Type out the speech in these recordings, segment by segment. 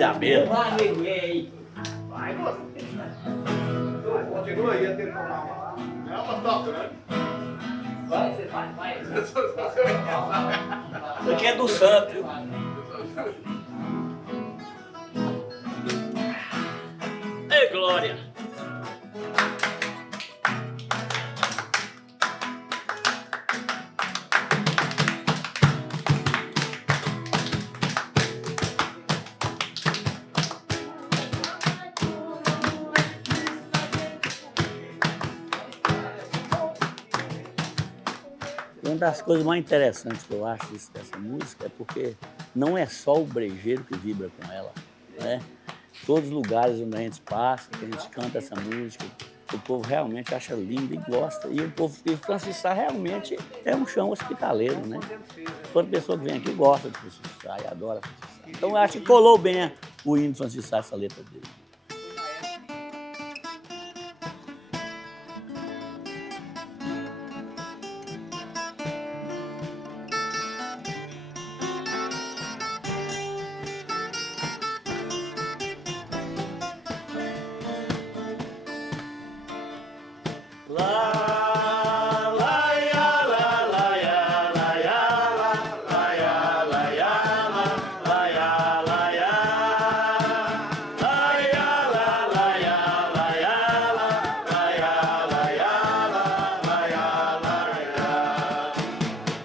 de abelha. Vai, nego, aí. Vai, moço. Continua aí até ele tomar uma. É uma toca, né? Vai, você vai. Isso aqui é do santo, viu? Ei, Glória! Uma das coisas mais interessantes que eu acho dessa música é porque não é só o brejeiro que vibra com ela, né? Todos os lugares onde a gente passa, que a gente canta essa música, o povo realmente acha lindo e gosta. E o povo de Francisco Sá realmente é um chão hospitaleiro, né? Toda pessoa que vem aqui gosta de Francisco Sá e adora Francisco Sá. Então eu acho que colou bem o hino de Francisco Sá, essa letra dele.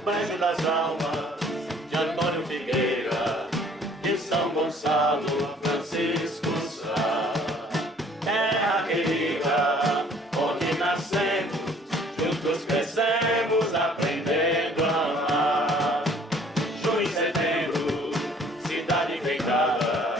Banjo das almas de Antônio Figueira, de São Gonçalo, Francisco Sá. Terra querida, onde nascemos, juntos crescemos, aprendendo a amar. Junho e setembro, cidade enfeitada,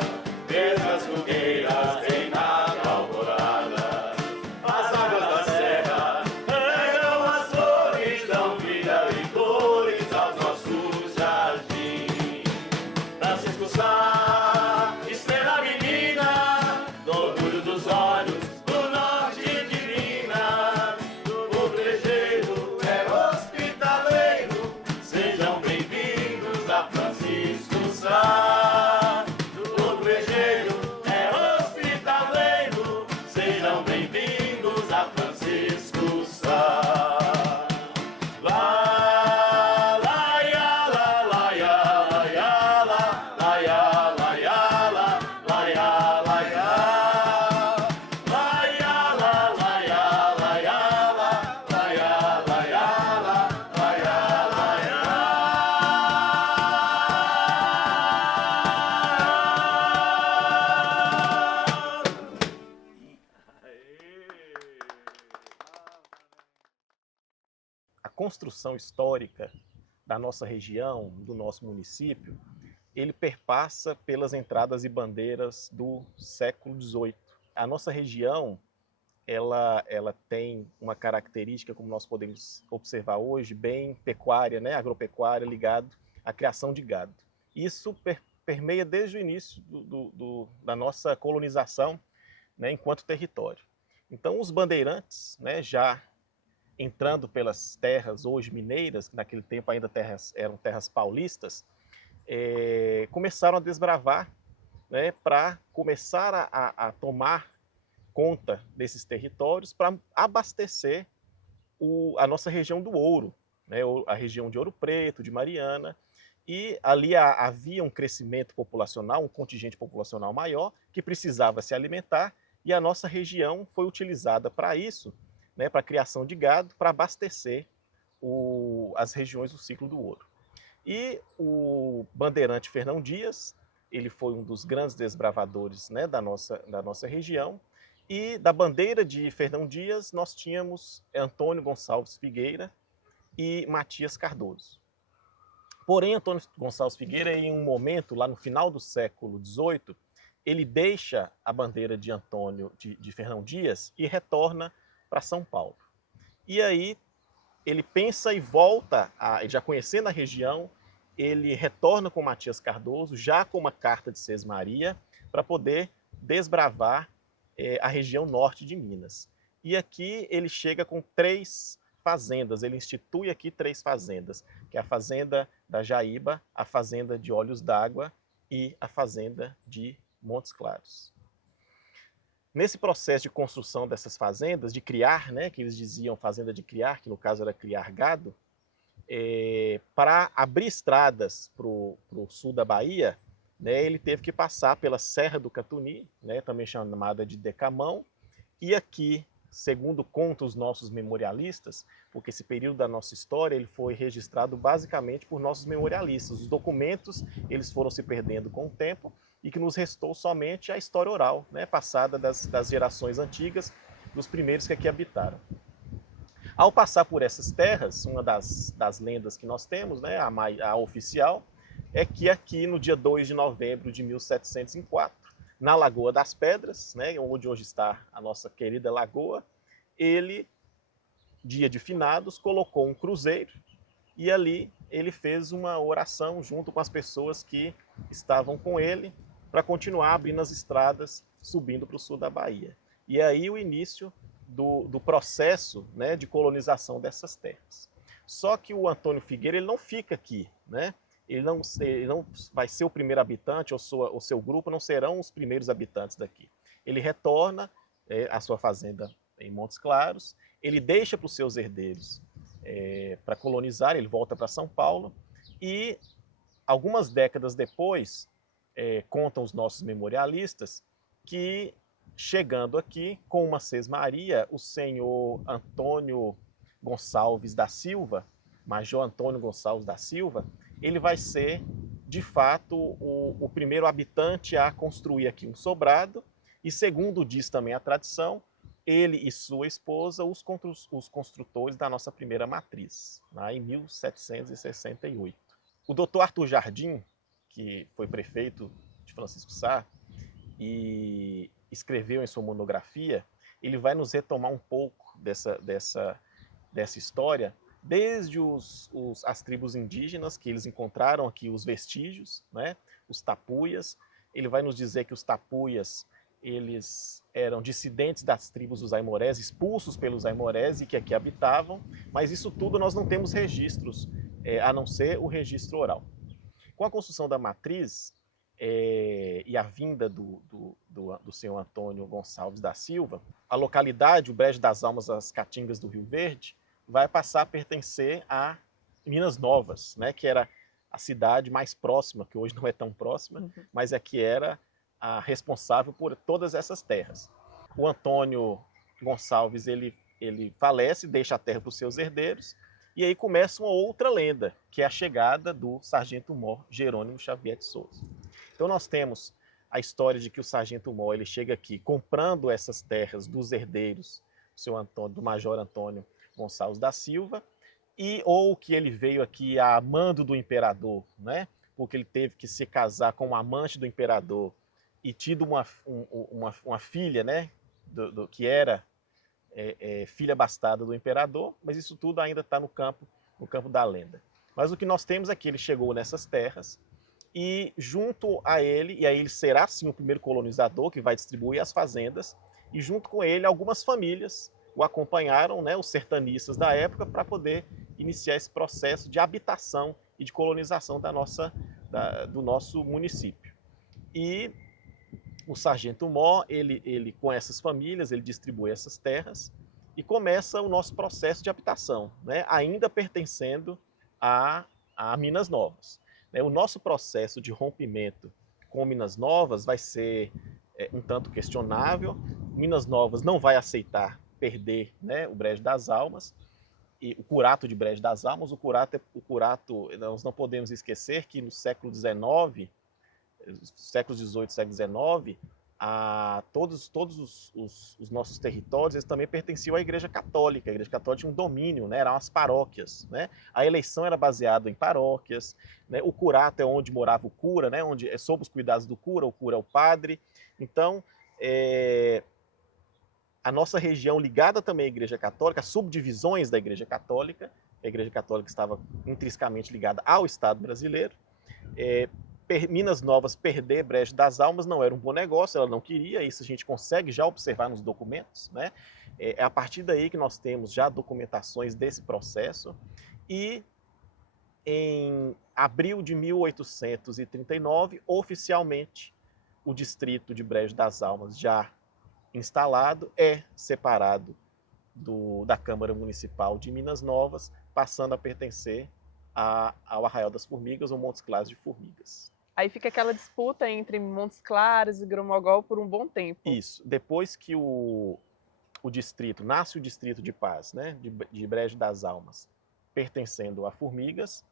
mesmas fogueiras, reinado alvorada. As águas da serra regam as flores, dão vida e cores aos nossos jardins. Francisco Sá, estrela menina, do orgulho dos olhos, do norte de Minas. O brejeiro é hospitaleiro, sejam bem-vindos a Francisco Sá. O brejeiro é hospitaleiro, sejam bem-vindos a Francisco Sá. Lá, lá, ia, lá, lá, ia, lá, ia, lá, lá, ia, lá, ia, lá, lá, ia, lá, ia. Lá, ia, lá, lá, ia, lá, ia, lá, lá, ia, lá, ia, lá, lá, ia, lá, A construção histórica da nossa região, do nosso município, ele perpassa pelas entradas e bandeiras do século XVIII. A nossa região, ela tem uma característica, como nós podemos observar hoje, bem pecuária, né? Agropecuária, ligado à criação de gado. Isso permeia desde o início da nossa colonização, né, enquanto território. Então, os bandeirantes, né, já entrando pelas terras hoje mineiras, que naquele tempo ainda eram terras paulistas, começaram a desbravar, né, para começar a tomar conta desses territórios para abastecer a nossa região do ouro, né, a região de Ouro Preto, de Mariana, e ali havia um crescimento populacional, um contingente populacional maior, que precisava se alimentar, e a nossa região foi utilizada para isso, né, para a criação de gado, para abastecer as regiões do ciclo do ouro. E o bandeirante Fernão Dias, ele foi um dos grandes desbravadores, né, da nossa região, e da bandeira de Fernão Dias nós tínhamos Antônio Gonçalves Figueira e Matias Cardoso. Porém, Antônio Gonçalves Figueira, em um momento, lá no final do século XVIII, ele deixa a bandeira de Fernão Dias e retorna para São Paulo. E aí ele pensa e volta, já conhecendo a região, ele retorna com Matias Cardoso, já com uma carta de Sesmaria, para poder desbravar a região norte de Minas. E aqui ele chega com 3 fazendas, ele institui aqui 3 fazendas, que é a fazenda da Jaíba, a fazenda de Olhos d'Água e a fazenda de Montes Claros. Nesse processo de construção dessas fazendas, de criar, né, que eles diziam fazenda de criar, que no caso era criar gado, para abrir estradas para o sul da Bahia, né, ele teve que passar pela Serra do Catuni, né, também chamada de Decamão, e aqui, segundo contam os nossos memorialistas, porque esse período da nossa história ele foi registrado basicamente por nossos memorialistas. Os documentos eles foram se perdendo com o tempo e que nos restou somente a história oral, né, passada das gerações antigas, dos primeiros que aqui habitaram. Ao passar por essas terras, uma das lendas que nós temos, né, a oficial, é que aqui no dia 2 de novembro de 1704, na Lagoa das Pedras, né, onde hoje está a nossa querida lagoa, ele, dia de finados, colocou um cruzeiro e ali ele fez uma oração junto com as pessoas que estavam com ele para continuar abrindo as estradas, subindo para o sul da Bahia. E aí o início do processo, né, de colonização dessas terras. Só que o Antônio Figueira ele não fica aqui, né? Ele não vai ser o primeiro habitante, ou seu grupo não serão os primeiros habitantes daqui. Ele retorna à sua fazenda em Montes Claros, ele deixa para os seus herdeiros para colonizar, ele volta para São Paulo, e algumas décadas depois, contam os nossos memorialistas, que chegando aqui com uma sesmaria, o senhor Antônio Gonçalves da Silva, Major Antônio Gonçalves da Silva, ele vai ser, de fato, o primeiro habitante a construir aqui um sobrado, e segundo diz também a tradição, ele e sua esposa, os construtores da nossa primeira matriz, lá em 1768. O doutor Arthur Jardim, que foi prefeito de Francisco Sá, e escreveu em sua monografia, ele vai nos retomar um pouco dessa história, desde as tribos indígenas, que eles encontraram aqui os vestígios, né, os tapuias. Ele vai nos dizer que os tapuias eles eram dissidentes das tribos dos aimorés, expulsos pelos aimorés e que aqui habitavam, mas isso tudo nós não temos registros, a não ser o registro oral. Com a construção da matriz e a vinda do senhor Antônio Gonçalves da Silva, a localidade, o Brejo das Almas, as Caatingas do Rio Verde, vai passar a pertencer a Minas Novas, né, que era a cidade mais próxima, que hoje não é tão próxima, mas é que era a responsável por todas essas terras. O Antônio Gonçalves ele falece, deixa a terra para os seus herdeiros, e aí começa uma outra lenda, que é a chegada do sargento-mor Jerônimo Xavier de Souza. Então nós temos a história de que o sargento-mor ele chega aqui comprando essas terras dos herdeiros do Major Antônio Gonçalves da Silva, ou que ele veio aqui a mando do imperador, né? Porque ele teve que se casar com uma amante do imperador e tido uma filha, né? Que era filha bastarda do imperador, mas isso tudo ainda está no campo da lenda. Mas o que nós temos é que ele chegou nessas terras e junto a ele, e aí ele será sim o primeiro colonizador que vai distribuir as fazendas, e junto com ele algumas famílias o acompanharam, né, os sertanistas da época, para poder iniciar esse processo de habitação e de colonização do nosso município. E o sargento-mor, ele com essas famílias, ele distribui essas terras e começa o nosso processo de habitação, né, ainda pertencendo a Minas Novas. O nosso processo de rompimento com Minas Novas vai ser um tanto questionável. Minas Novas não vai aceitar perder, né, o Brejo das Almas, e o curato de Brejo das Almas. O curato, nós não podemos esquecer que no século XIX, séculos XVIII, século XIX, todos os nossos territórios eles também pertenciam à Igreja Católica. A Igreja Católica tinha um domínio, né, eram as paróquias, né? A eleição era baseada em paróquias, né? O curato é onde morava o cura, né? Onde é sob os cuidados do cura, o cura é o padre. Então, a nossa região ligada também à Igreja Católica, as subdivisões da Igreja Católica, a Igreja Católica estava intrinsecamente ligada ao Estado brasileiro. Minas Novas perder Brejo das Almas não era um bom negócio, ela não queria, isso a gente consegue já observar nos documentos, né? É a partir daí que nós temos já documentações desse processo, e em abril de 1839, oficialmente, o distrito de Brejo das Almas, já instalado, é separado da Câmara Municipal de Minas Novas, passando a pertencer ao Arraial das Formigas ou Montes Claros de Formigas. Aí fica aquela disputa entre Montes Claros e Grão-Mogol por um bom tempo. Isso. Depois que o distrito, nasce o distrito de Paz, né, de Brejo das Almas, pertencendo a Formigas,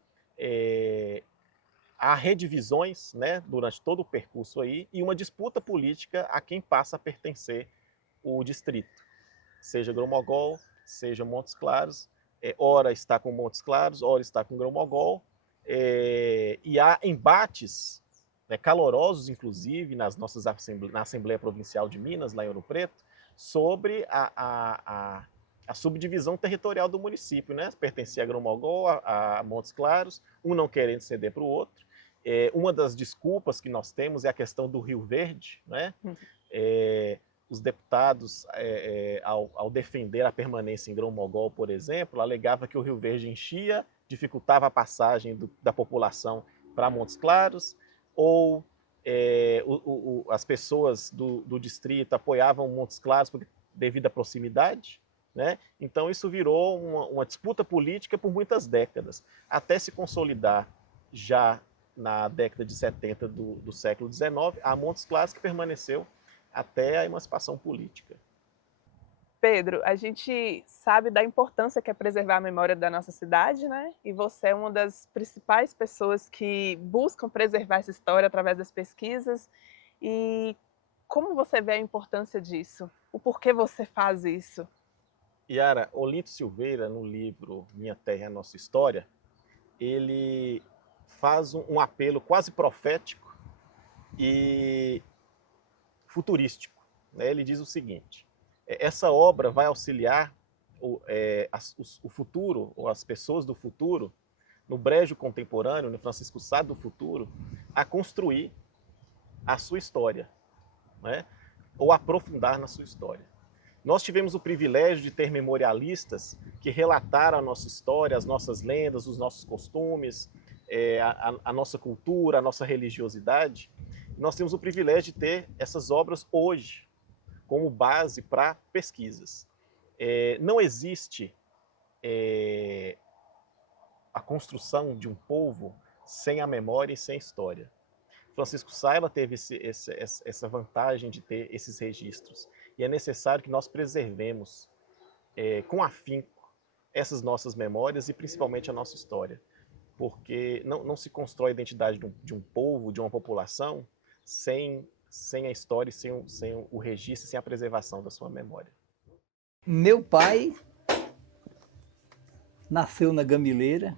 há redivisões, né, durante todo o percurso aí, e uma disputa política a quem passa a pertencer o distrito. Seja Grão-Mogol, seja Montes Claros, ora está com Montes Claros, ora está com Grão-Mogol, e há embates, né, calorosos, inclusive, na Assembleia Provincial de Minas, lá em Ouro Preto, sobre a subdivisão territorial do município, né? Pertencia a Grão-Mogol, a Montes Claros, um não querendo ceder para o outro. Uma das desculpas que nós temos é a questão do Rio Verde, né? Os deputados, ao defender a permanência em Grão-Mogol, por exemplo, alegavam que o Rio Verde enchia, dificultava a passagem da população para Montes Claros, ou as pessoas do distrito apoiavam Montes Claros devido à proximidade, né? Então isso virou uma disputa política por muitas décadas, até se consolidar já na década de 70 do século XIX, a Montes Claros, que permaneceu até a emancipação política. Pedro, a gente sabe da importância que é preservar a memória da nossa cidade, né? E você é uma das principais pessoas que buscam preservar essa história através das pesquisas. E como você vê a importância disso? O porquê você faz isso? Yara, Olinto Silveira, no livro Minha Terra, Nossa História, ele faz um apelo quase profético e futurístico, né? Ele diz o seguinte: essa obra vai auxiliar o futuro, ou as pessoas do futuro, no brejo contemporâneo, no Francisco Sá do futuro, a construir a sua história, né? Ou aprofundar na sua história. Nós tivemos o privilégio de ter memorialistas que relataram a nossa história, as nossas lendas, os nossos costumes, a nossa cultura, a nossa religiosidade. Nós temos o privilégio de ter essas obras hoje como base para pesquisas. Não existe a construção de um povo sem a memória e sem a história. Francisco Sá teve essa vantagem de ter esses registros. E é necessário que nós preservemos com afinco essas nossas memórias e principalmente a nossa história. Porque não se constrói a identidade de um povo, de uma população, sem a história, sem o registro, sem a preservação da sua memória. Meu pai nasceu na Gamileira,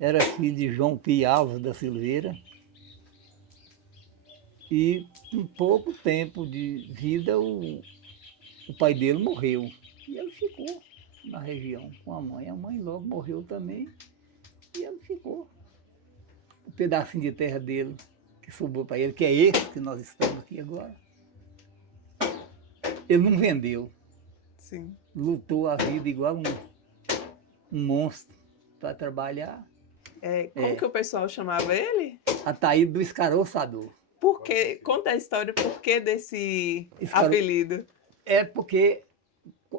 era filho de João Pio Alves da Silveira, e em pouco tempo de vida o pai dele morreu. E ele ficou na região com a mãe. A mãe logo morreu também e ele ficou. O pedacinho de terra dele que sobrou para ele, que é esse que nós estamos aqui agora, ele não vendeu. Sim. Lutou a vida igual um monstro para trabalhar. Como que o pessoal chamava ele? Ataíde do Escaroçador. Por quê? Conta a história, por que desse apelido? É porque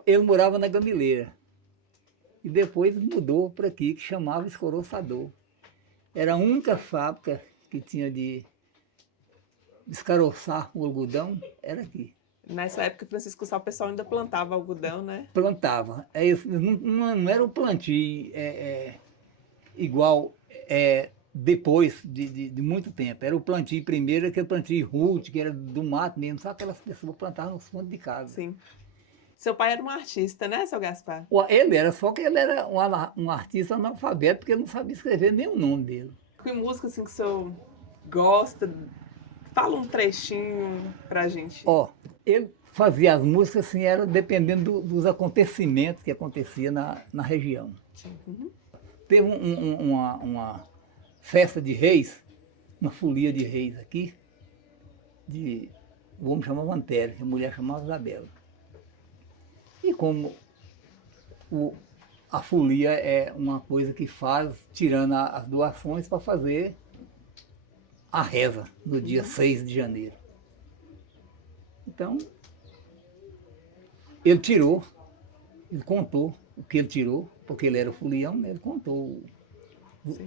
ele morava na Gamileira. E depois mudou para aqui, que chamava Escaroçador. Era a única fábrica que tinha de descaroçar o algodão, era aqui. Nessa época, Francisco Sá, o pessoal ainda plantava algodão, né? Plantava. Não era o plantio igual depois de muito tempo. Era o plantio primeiro, aquele plantio rude, que era do mato mesmo, só aquelas pessoas plantavam no fundo de casa. Sim. Seu pai era um artista, né, seu Gaspar? Ele era, só que ele era um artista analfabeto, porque ele não sabia escrever nem o nome dele. Que música assim que o senhor gosta? Fala um trechinho pra gente. Ele fazia as músicas assim, era dependendo dos acontecimentos que acontecia na região. Uhum. Teve uma festa de reis, uma folia de reis aqui, o homem chamava Antério, a mulher chamava Isabela. E como a folia é uma coisa que faz, tirando as doações, para fazer a reza no dia 6 de janeiro. Então, ele tirou, ele contou o que ele tirou, porque ele era fulião, né? Ele contou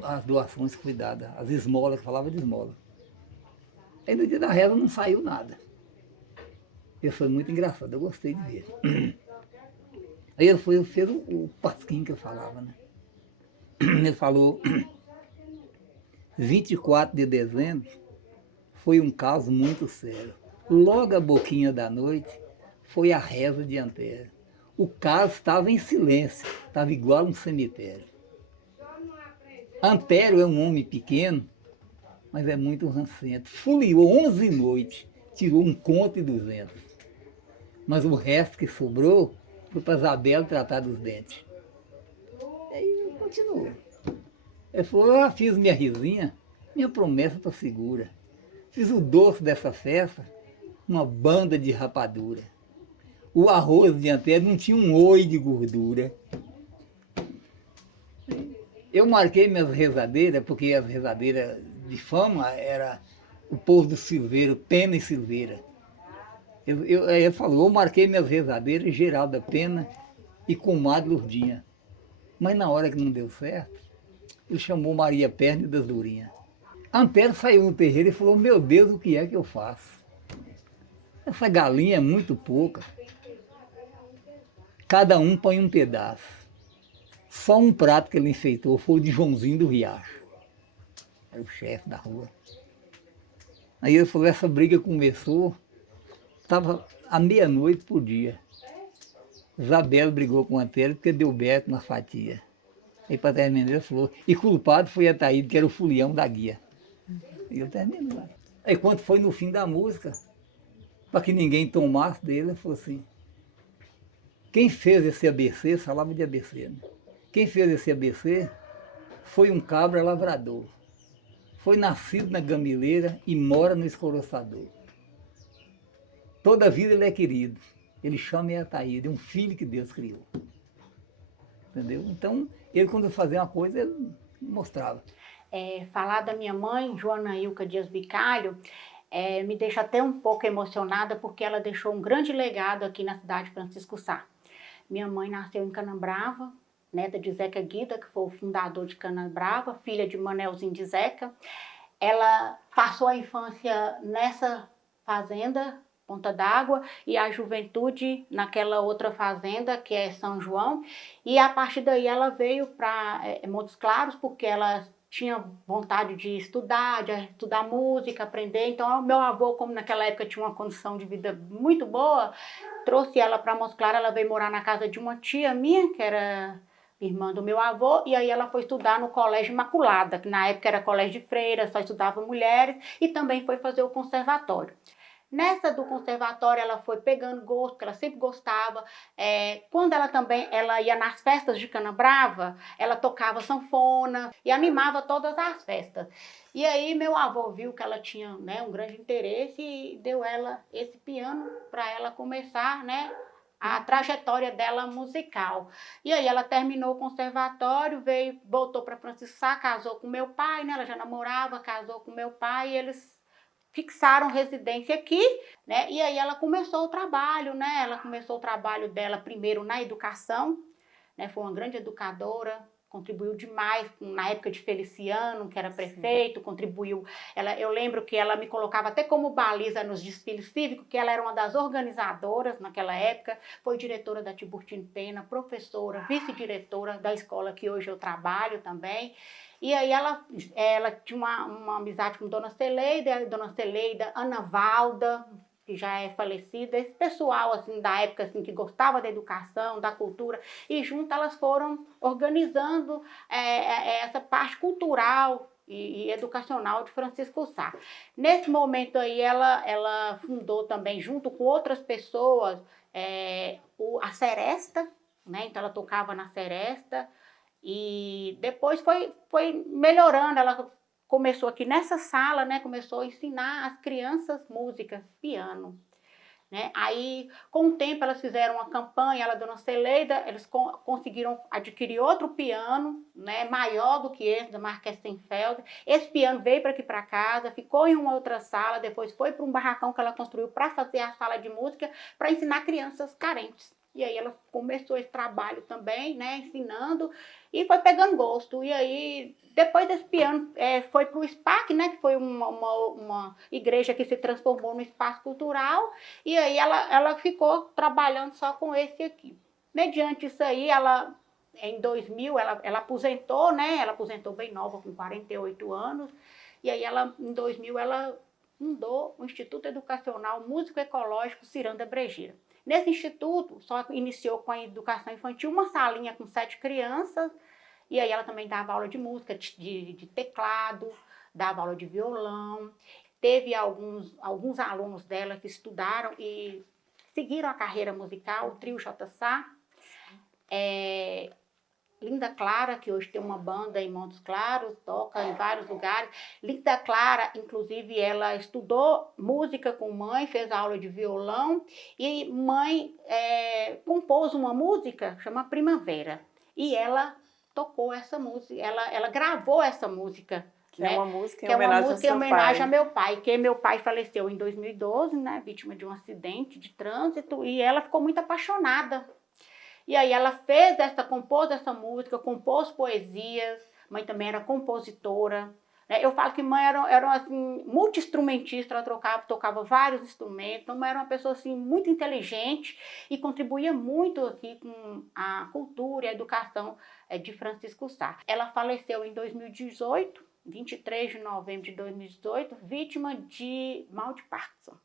as doações que foi dada, as esmolas, que falava de esmola. Aí no dia da reza não saiu nada. Isso foi muito engraçado, eu gostei de ver. Aí ele fez o pasquim que eu falava, né? Ele falou, 24 de dezembro foi um caso muito sério. Logo a boquinha da noite foi a reza de Antério. O caso estava em silêncio, estava igual um cemitério. Antério é um homem pequeno, mas é muito rancento. Fuliou 11 noites, tirou 1 conto e 200. Mas o resto que sobrou foi para Isabel tratar dos dentes. Aí continuou. Ele falou, eu já fiz minha risinha, minha promessa está segura. Fiz o doce dessa festa, uma banda de rapadura. O arroz de Antério não tinha um oi de gordura. Eu marquei minhas rezadeiras, porque as rezadeiras de fama era o povo do Silveiro, Pena e Silveira. Ele falou, eu marquei minhas rezadeiras, Geralda Pena e Comadre Lourdinha. Mas na hora que não deu certo, ele chamou Maria Perna e das Durinhas. Antério saiu no terreiro e falou, meu Deus, o que é que eu faço? Essa galinha é muito pouca. Cada um põe um pedaço. Só um prato que ele enfeitou foi o de Joãozinho do Riacho. Era o chefe da rua. Aí ele falou, essa briga começou, estava à meia-noite por dia. Isabel brigou com o Antério porque deu beco na fatia. Aí para terminar ele falou, e culpado foi Ataíde, que era o fulião da guia. E eu termino lá. Aí quando foi no fim da música, para que ninguém tomasse dele, ele falou assim, quem fez esse ABC, falava de ABC, né? Quem fez esse ABC foi um cabra lavrador. Foi nascido na gamileira e mora no escoroçador. Toda a vida ele é querido. Ele chama Ataíde, é um filho que Deus criou. Entendeu? Então, ele quando fazia uma coisa, ele mostrava. Falar da minha mãe, Joana Ilka Dias Bicalho, me deixa até um pouco emocionada, porque ela deixou um grande legado aqui na cidade de Francisco Sá. Minha mãe nasceu em Canabrava, neta de Zeca Guida, que foi o fundador de Canabrava, filha de Manelzinho de Zeca. Ela passou a infância nessa fazenda, Ponta d'Água, e a juventude naquela outra fazenda, que é São João. E a partir daí ela veio para Montes Claros, porque ela tinha vontade de estudar música, aprender. Então, o meu avô, como naquela época tinha uma condição de vida muito boa, trouxe ela para Montes Claros. Ela veio morar na casa de uma tia minha, que era irmã do meu avô, e aí ela foi estudar no Colégio Imaculada, que na época era colégio de freira, só estudava mulheres, e também foi fazer o conservatório. Nessa do conservatório, ela foi pegando gosto, porque ela sempre gostava. Quando ela ia nas festas de Canabrava, ela tocava sanfona e animava todas as festas. E aí meu avô viu que ela tinha, né, um grande interesse e deu ela esse piano para ela começar, né, a trajetória dela musical. E aí ela terminou o conservatório, voltou para Francisco Sá, casou com meu pai, né, ela já namorava, casou com meu pai, e eles fixaram residência aqui, né? E aí ela começou o trabalho, né? Ela começou o trabalho dela primeiro na educação, né? Foi uma grande educadora, contribuiu demais na época de Feliciano, que era prefeito, contribuiu. Eu lembro que ela me colocava até como baliza nos desfiles cívicos, que ela era uma das organizadoras naquela época, foi diretora da Tiburtino Pena, professora, vice-diretora da escola que hoje eu trabalho também. E aí ela tinha uma amizade com Dona Celeida, Ana Valda, que já é falecida, esse pessoal assim, da época assim, que gostava da educação, da cultura, e junto elas foram organizando essa parte cultural e educacional de Francisco Sá. Nesse momento aí ela fundou também, junto com outras pessoas, a Seresta, né? Então ela tocava na Seresta, e depois foi melhorando. Ela começou aqui nessa sala, né? Começou a ensinar as crianças música, piano. né? Aí, com o tempo, elas fizeram uma campanha, ela e a dona Celeida, eles conseguiram adquirir outro piano, né, maior do que esse, da marca Essenfeld. Esse piano veio para aqui para casa, ficou em uma outra sala, depois foi para um barracão que ela construiu para fazer a sala de música, para ensinar crianças carentes. E aí ela começou esse trabalho também, né, ensinando, e foi pegando gosto. E aí, depois desse piano, foi para o SPAC, né, que foi uma igreja que se transformou no espaço cultural, e aí ela ficou trabalhando só com esse aqui. Mediante isso aí, em 2000, ela aposentou, né, ela aposentou bem nova, com 48 anos, e aí em 2000, ela fundou o Instituto Educacional Músico Ecológico Ciranda Brejeira. Nesse instituto, só iniciou com a educação infantil, uma salinha com 7 crianças, e aí ela também dava aula de música, de teclado, dava aula de violão. Teve alguns alunos dela que estudaram e seguiram a carreira musical, o trio JSA. Linda Clara, que hoje tem uma banda em Montes Claros, toca em vários lugares. Linda Clara, inclusive, ela estudou música com mãe, fez aula de violão, e mãe compôs uma música chamada Primavera. E ela tocou essa música, ela gravou essa música. Que é uma música em que homenagem, é uma música em homenagem ao ao meu pai, que meu pai faleceu em 2012, né, vítima de um acidente de trânsito, e ela ficou muito apaixonada. E aí ela compôs essa música, compôs poesias, mãe também era compositora. Né? Eu falo que mãe era assim, multi-instrumentista, ela tocava vários instrumentos, então mãe era uma pessoa assim, muito inteligente e contribuía muito aqui com a cultura e a educação de Francisco Sá. Ela faleceu em 2018, 23 de novembro de 2018, vítima de mal de Parkinson.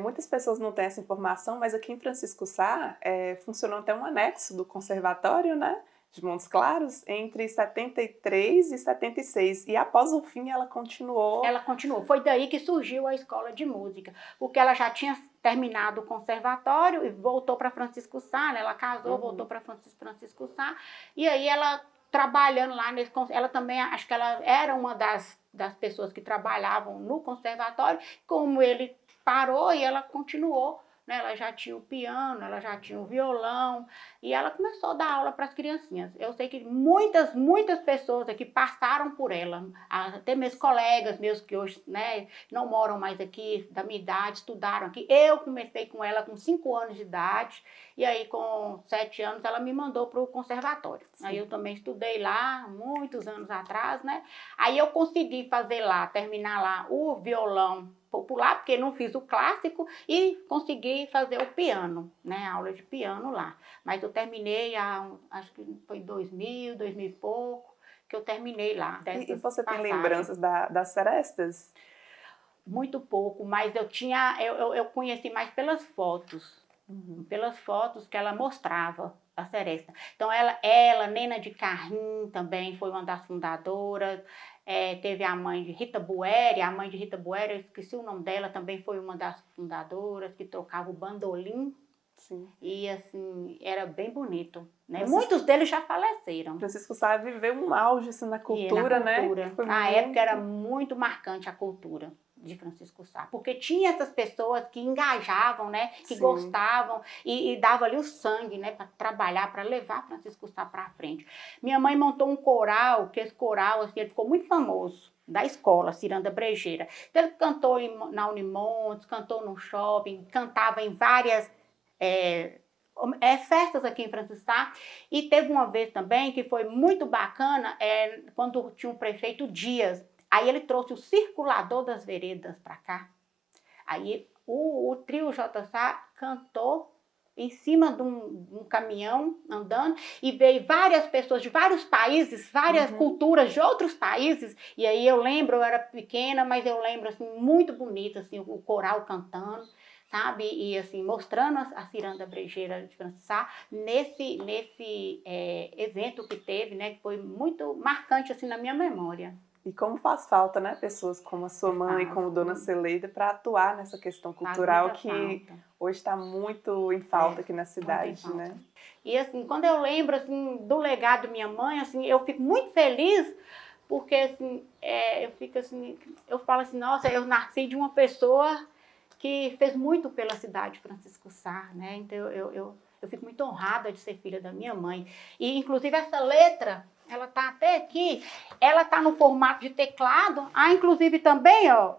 Muitas pessoas não têm essa informação, mas aqui em Francisco Sá funcionou até um anexo do conservatório, né, de Montes Claros, entre 73 e 76. E após o fim ela continuou. Ela continuou. Foi daí que surgiu a escola de música, porque ela já tinha terminado o conservatório e voltou para Francisco Sá, né? Ela casou, voltou para Francisco Sá, e aí ela trabalhando lá ela também, acho que ela era uma das pessoas que trabalhavam no conservatório, como ele parou e ela continuou, né? Ela já tinha o piano, ela já tinha o violão, e ela começou a dar aula para as criancinhas. Eu sei que muitas pessoas aqui passaram por ela, até meus colegas meus que hoje, né, não moram mais aqui, da minha idade, estudaram aqui. Eu comecei com ela com 5 anos de idade, e aí com 7 anos ela me mandou para o conservatório. Sim. Aí eu também estudei lá, muitos anos atrás, né? Aí eu consegui fazer lá, terminar lá o violão popular, porque não fiz o clássico, e consegui fazer o piano, né, aula de piano lá. Mas eu terminei, acho que foi 2000 e pouco, que eu terminei lá. E você tem lembranças das serestas? Muito pouco, mas eu conheci mais pelas fotos. Pelas fotos que ela mostrava a seresta. Então ela Nena de Carrim também foi uma das fundadoras. Teve a mãe de Rita Bueri, eu esqueci o nome dela, também foi uma das fundadoras, que tocava o bandolim. Sim. E assim, era bem bonito. Né? Muitos deles já faleceram. Francisco Sá viveu um auge assim, na cultura, né? Na época era muito marcante a cultura de Francisco Sá, porque tinha essas pessoas que engajavam, né, que Sim. gostavam e davam ali o sangue, né, para trabalhar, para levar Francisco Sá para frente. Minha mãe montou um coral, que esse coral assim, ele ficou muito famoso, da escola Ciranda Brejeira. Então ele cantou na Unimontes, cantou no shopping, cantava em várias festas aqui em Francisco Sá, e teve uma vez também que foi muito bacana, quando tinha o prefeito Dias. Aí ele trouxe o circulador das veredas para cá. Aí o trio JSA cantou em cima de um caminhão andando, e veio várias pessoas de vários países, várias culturas de outros países. E aí eu era pequena, mas eu lembro assim, muito bonito assim, o coral cantando, sabe? E assim, mostrando a Ciranda Brejeira de Francisco Sá nesse evento que teve, né? Que foi muito marcante assim, na minha memória. E como faz falta, né, pessoas como a sua mãe e como Dona Celeida para atuar nessa questão cultural que hoje está muito em falta aqui na cidade, né? E assim, quando eu lembro assim do legado da minha mãe, assim, eu fico muito feliz porque assim, eu falo assim, nossa, eu nasci de uma pessoa que fez muito pela cidade de Francisco Sá, né? Então eu fico muito honrada de ser filha da minha mãe. E inclusive essa letra, ela tá até aqui, ela tá no formato de teclado. Ah, inclusive também, ó,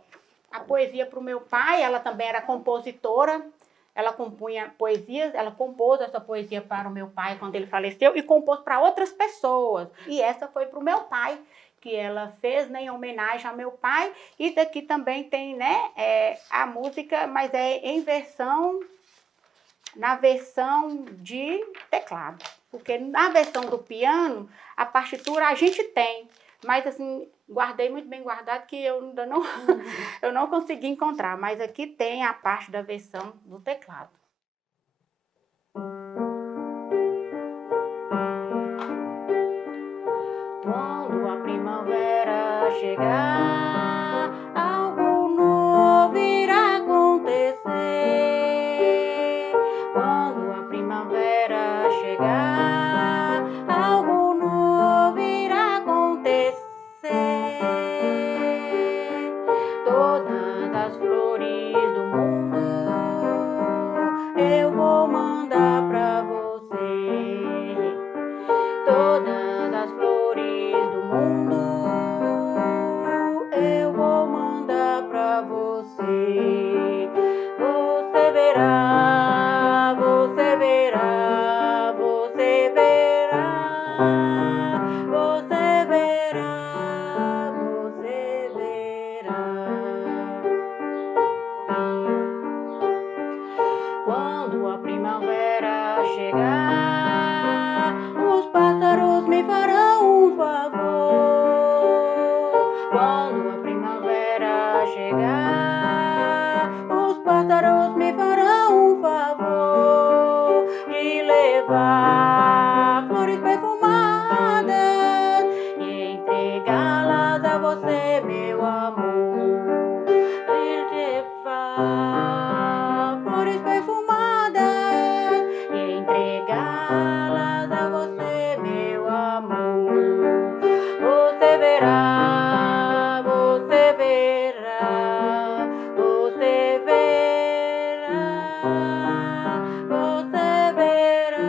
a poesia para o meu pai, ela também era compositora. Ela compunha poesias, ela compôs essa poesia para o meu pai quando ele faleceu e compôs para outras pessoas. E essa foi para o meu pai, que ela fez, né, em homenagem ao meu pai. E daqui também tem, né, a música, mas é em versão, na versão de teclado. Porque na versão do piano, a partitura a gente tem, mas assim, guardei muito bem guardado que eu ainda não, eu não consegui encontrar. Mas aqui tem a parte da versão do teclado. Quando a primavera chegar, algo novo irá acontecer. Quando a primavera chegar, algo novo irá acontecer. Todas as flores do mundo eu vou mandar pra você. Todas as flores do mundo eu vou mandar pra você. Você verá, você verá, você verá, você verá, você verá. Quando a primavera chegar, os pássaros me farão um favor. Quando a primavera chegar, os pássaros me farão um favor de levar flores perfumadas e entregá-las a você, meu amor. De levar flores perfumadas e entregá-las a você, meu amor. Você verá, você verá, você verá, você verá,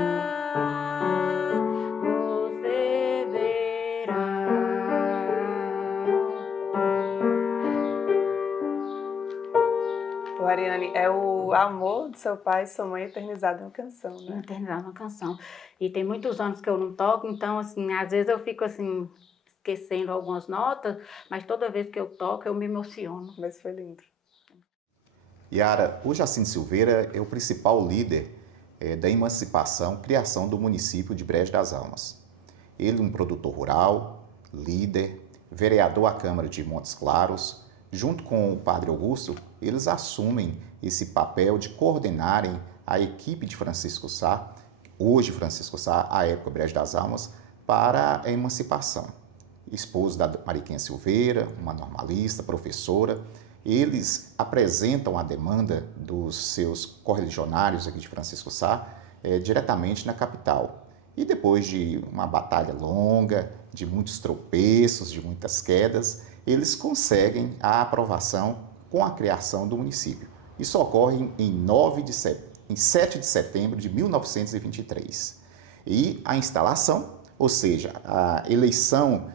você verá. O Ariane, é o amor do seu pai e sua mãe eternizado em canção, né? Eternizar uma canção. E tem muitos anos que eu não toco, então, assim, às vezes eu fico, assim, esquecendo algumas notas, mas toda vez que eu toco, eu me emociono. Mas foi lindo. Yara, o Jacinto Silveira é o principal líder da emancipação, criação do município de Brejo das Almas. Ele é um produtor rural, líder, vereador à Câmara de Montes Claros. Junto com o Padre Augusto, eles assumem esse papel de coordenarem a equipe de Francisco Sá, hoje Francisco Sá, à época Brejo das Almas, para a emancipação. Esposo da Mariquinha Silveira, uma normalista, professora, eles apresentam a demanda dos seus correligionários aqui de Francisco Sá diretamente na capital. E depois de uma batalha longa, de muitos tropeços, de muitas quedas, eles conseguem a aprovação com a criação do município. Isso ocorre em 7 de setembro de 1923. E a instalação, ou seja, a eleição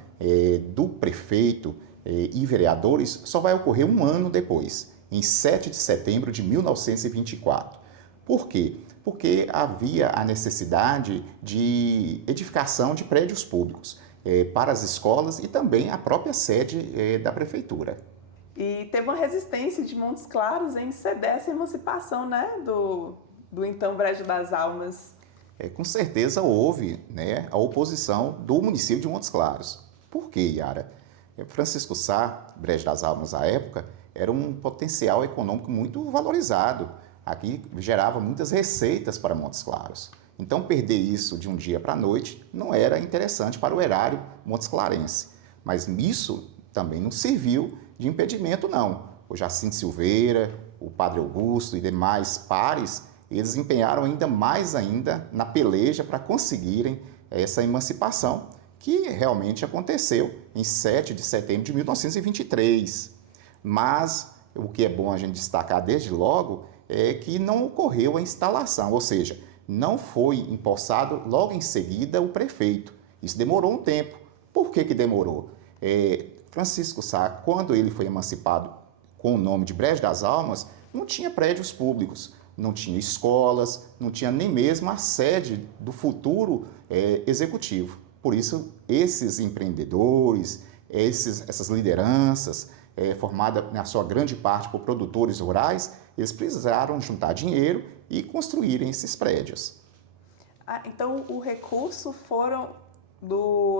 do prefeito e vereadores só vai ocorrer um ano depois, em 7 de setembro de 1924. Por quê? Porque havia a necessidade de edificação de prédios públicos para as escolas e também a própria sede da prefeitura. E teve uma resistência de Montes Claros em ceder essa emancipação, né, do então Brejo das Almas. Com certeza houve, né, a oposição do município de Montes Claros. Por quê, Yara? Francisco Sá, Brejo das Almas à época, era um potencial econômico muito valorizado. Aqui gerava muitas receitas para Montes Claros. Então, perder isso de um dia para a noite não era interessante para o erário montesclarense. Mas isso também não serviu de impedimento, não. O Jacinto Silveira, o Padre Augusto e demais pares, eles empenharam mais ainda na peleja para conseguirem essa emancipação, que realmente aconteceu em 7 de setembro de 1923. Mas o que é bom a gente destacar desde logo é que não ocorreu a instalação, ou seja, não foi empossado logo em seguida o prefeito. Isso demorou um tempo. Por que demorou? Francisco Sá, quando ele foi emancipado com o nome de Brejo das Almas, não tinha prédios públicos, não tinha escolas, não tinha nem mesmo a sede do futuro executivo. Por isso, esses empreendedores, essas lideranças, formadas na sua grande parte por produtores rurais, eles precisaram juntar dinheiro e construírem esses prédios. Então o recurso foram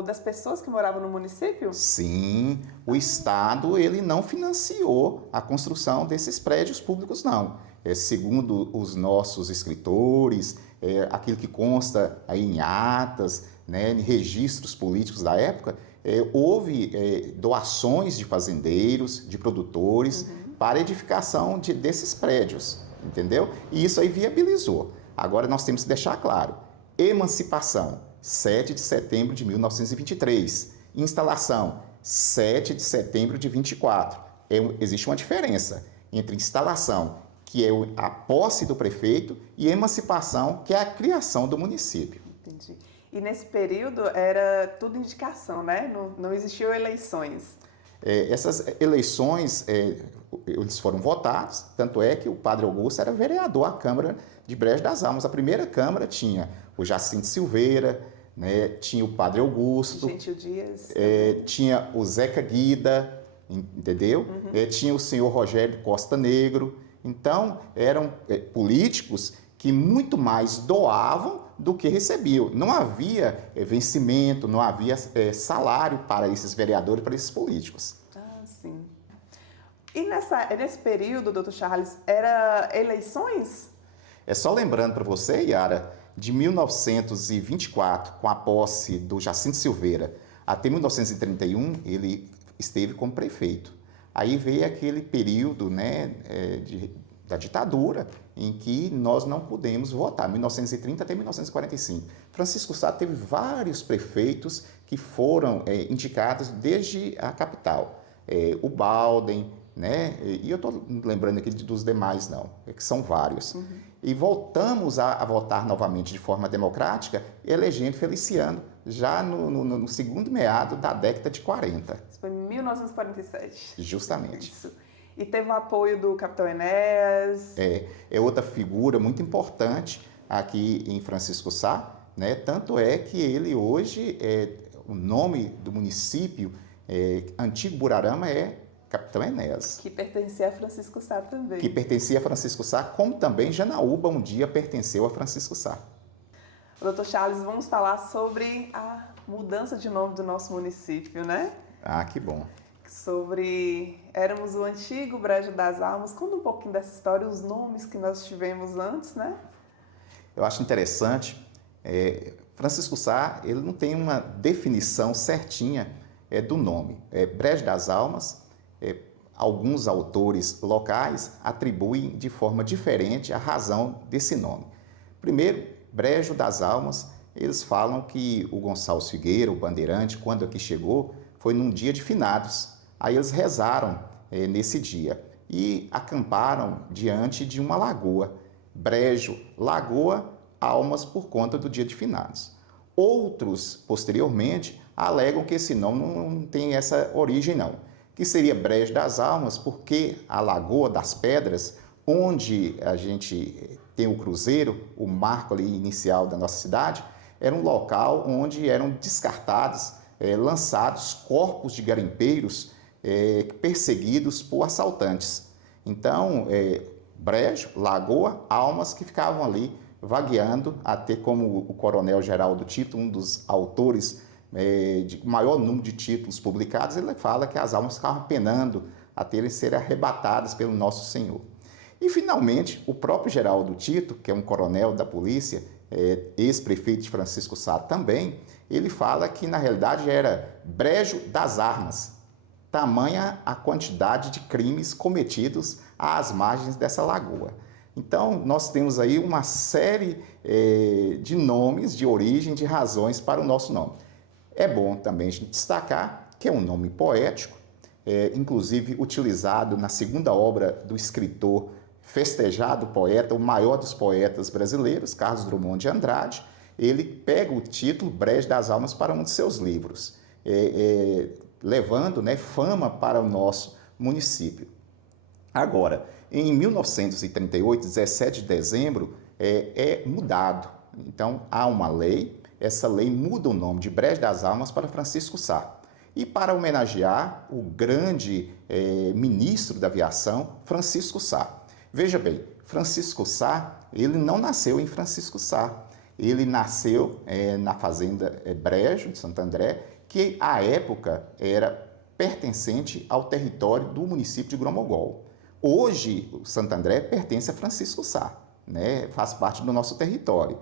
das pessoas que moravam no município? Sim, o Estado ele não financiou a construção desses prédios públicos, não. Segundo os nossos escritores, aquilo que consta aí em atas, né, em registros políticos da época, houve doações de fazendeiros, de produtores, para a edificação desses prédios, entendeu? E isso aí viabilizou. Agora nós temos que deixar claro, emancipação, 7 de setembro de 1923, instalação, 7 de setembro de 24. Existe uma diferença entre instalação, que é a posse do prefeito, e emancipação, que é a criação do município. Entendi. E nesse período era tudo indicação, né? Não existiam eleições. Essas eleições, eles foram votados, tanto é que o Padre Augusto era vereador à Câmara de Brejo das Almas. A primeira Câmara tinha o Jacinto Silveira, né, tinha o Padre Augusto, Gentil Dias, tinha o Zeca Guida, entendeu? Tinha o senhor Rogério Costa Negro. Então, eram políticos que muito mais doavam do que recebiam. Não havia vencimento, não havia salário para esses vereadores, para esses políticos. Ah, sim. E nesse período, doutor Charles, era eleições? Só lembrando para você, Yara, de 1924, com a posse do Jacinto Silveira, até 1931, ele esteve como prefeito. Aí veio aquele período, né, da ditadura, em que nós não pudemos votar, 1930 até 1945. Francisco Sá teve vários prefeitos que foram indicados desde a capital. O Balden, né, e eu estou lembrando aqui dos demais não, que são vários. E voltamos a votar novamente de forma democrática, elegendo Feliciano, já no segundo meado da década de 40. Isso foi em 1947. Justamente. Isso. E teve o apoio do capitão Enéas. É outra figura muito importante aqui em Francisco Sá, né? Tanto é que ele hoje, o nome do município, Antigo Burarama, é Capitão Enéas. Que pertencia a Francisco Sá também. Que pertencia a Francisco Sá, como também Janaúba um dia pertenceu a Francisco Sá. Doutor Charles, vamos falar sobre a mudança de nome do nosso município, né? Ah, que bom. Éramos o antigo Brejo das Almas. Conta um pouquinho dessa história, os nomes que nós tivemos antes, né? Eu acho interessante, Francisco Sá, ele não tem uma definição certinha do nome. Brejo das Almas, alguns autores locais atribuem de forma diferente a razão desse nome. Primeiro, Brejo das Almas, eles falam que o Gonçalves Figueira, o bandeirante, quando aqui chegou, foi num dia de finados. Aí eles rezaram nesse dia e acamparam diante de uma lagoa. Brejo, lagoa, almas por conta do dia de finados. Outros, posteriormente, alegam que esse nome não tem essa origem não, que seria Brejo das Almas porque a Lagoa das Pedras, onde a gente tem o cruzeiro, o marco ali inicial da nossa cidade, era um local onde eram descartados, lançados corpos de garimpeiros perseguidos por assaltantes. Então, Brejo, Lagoa, almas que ficavam ali vagueando, até como o coronel Geraldo Tito, um dos autores de maior número de títulos publicados, ele fala que as almas ficavam penando até serem arrebatadas pelo nosso Senhor. E, finalmente, o próprio Geraldo Tito, que é um coronel da polícia, ex-prefeito de Francisco Sá também, ele fala que, na realidade, era Brejo das Armas, tamanha a quantidade de crimes cometidos às margens dessa lagoa. Então, nós temos aí uma série de nomes, de origem, de razões para o nosso nome. É bom também a gente destacar que é um nome poético, inclusive utilizado na segunda obra do escritor festejado poeta, o maior dos poetas brasileiros, Carlos Drummond de Andrade. Ele pega o título Brejo das Almas para um de seus livros, levando, né, fama para o nosso município. Agora, em 1938, 17 de dezembro, é mudado. Então, há uma lei, essa lei muda o nome de Brejo das Almas para Francisco Sá. E para homenagear o grande ministro da aviação, Francisco Sá. Veja bem, Francisco Sá, ele não nasceu em Francisco Sá. Ele nasceu na fazenda Brejo, de Santo André, que à época era pertencente ao território do município de Gromogol. Hoje, o Santo André pertence a Francisco Sá, né? Faz parte do nosso território,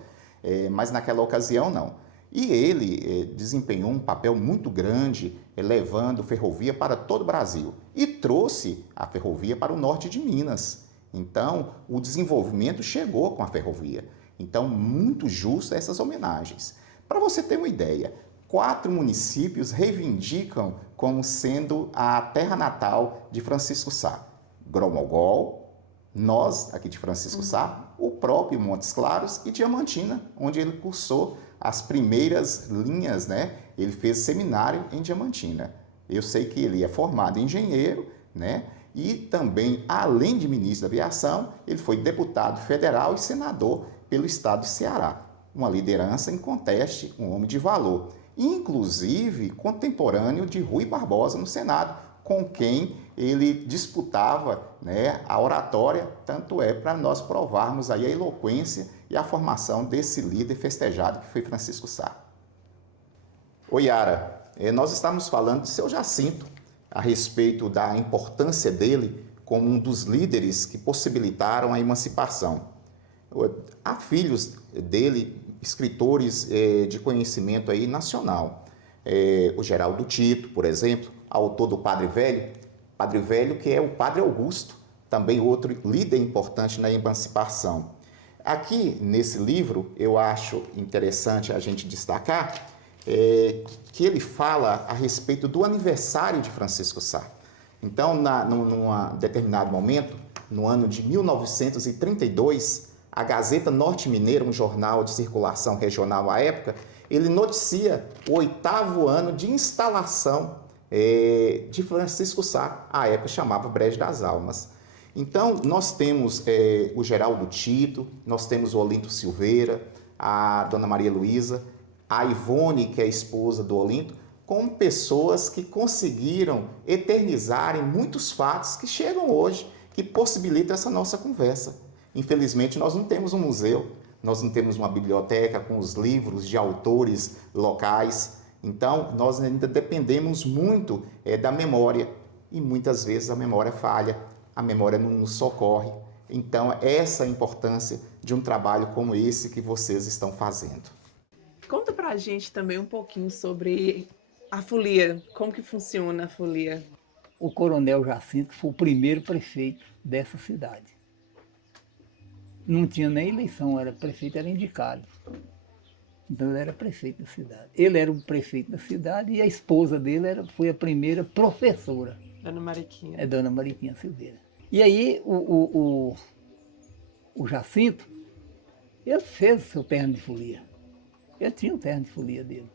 mas naquela ocasião não. E ele desempenhou um papel muito grande, levando ferrovia para todo o Brasil e trouxe a ferrovia para o norte de Minas. Então, o desenvolvimento chegou com a ferrovia. Então, muito justo essas homenagens. Para você ter uma ideia, 4 municípios reivindicam como sendo a terra natal de Francisco Sá. Gromogol, nós, aqui de Francisco Sá, o próprio Montes Claros e Diamantina, onde ele cursou as primeiras linhas, né? Ele fez seminário em Diamantina. Eu sei que ele é formado em engenheiro, né? E também, além de ministro da aviação, ele foi deputado federal e senador pelo estado de Ceará. Uma liderança inconteste, um homem de valor. Inclusive, contemporâneo de Rui Barbosa no Senado, com quem ele disputava, né, a oratória, tanto é para nós provarmos aí a eloquência e a formação desse líder festejado que foi Francisco Sá. Oi, Yara, nós estamos falando de seu Jacinto, a respeito da importância dele como um dos líderes que possibilitaram a emancipação. Há filhos dele, escritores de conhecimento aí nacional. O Geraldo Tito, por exemplo, autor do Padre Velho, que é o Padre Augusto, também outro líder importante na emancipação. Aqui, nesse livro, eu acho interessante a gente destacar que ele fala a respeito do aniversário de Francisco Sá. Então, num determinado momento, no ano de 1932, a Gazeta Norte Mineira, um jornal de circulação regional à época, ele noticia o 8º ano de instalação de Francisco Sá, à época chamava Brejo das Almas. Então, nós temos o Geraldo Tito, nós temos o Olinto Silveira, a Dona Maria Luísa, a Ivone, que é a esposa do Olinto, como pessoas que conseguiram eternizarem muitos fatos que chegam hoje, que possibilitam essa nossa conversa. Infelizmente, nós não temos um museu, nós não temos uma biblioteca com os livros de autores locais. Então, nós ainda dependemos muito da memória e muitas vezes a memória falha, a memória não nos socorre. Então, essa é a importância de um trabalho como esse que vocês estão fazendo. Conta pra gente também um pouquinho sobre a folia, como que funciona a folia. O Coronel Jacinto foi o primeiro prefeito dessa cidade. Não tinha nem eleição, era prefeito, era indicado. Então ele era prefeito da cidade. Ele era o prefeito da cidade e a esposa dele foi a primeira professora. Dona Mariquinha. É Dona Mariquinha Silveira. E aí o Jacinto, ele fez o seu terno de folia. Ele tinha o terno de folia dele.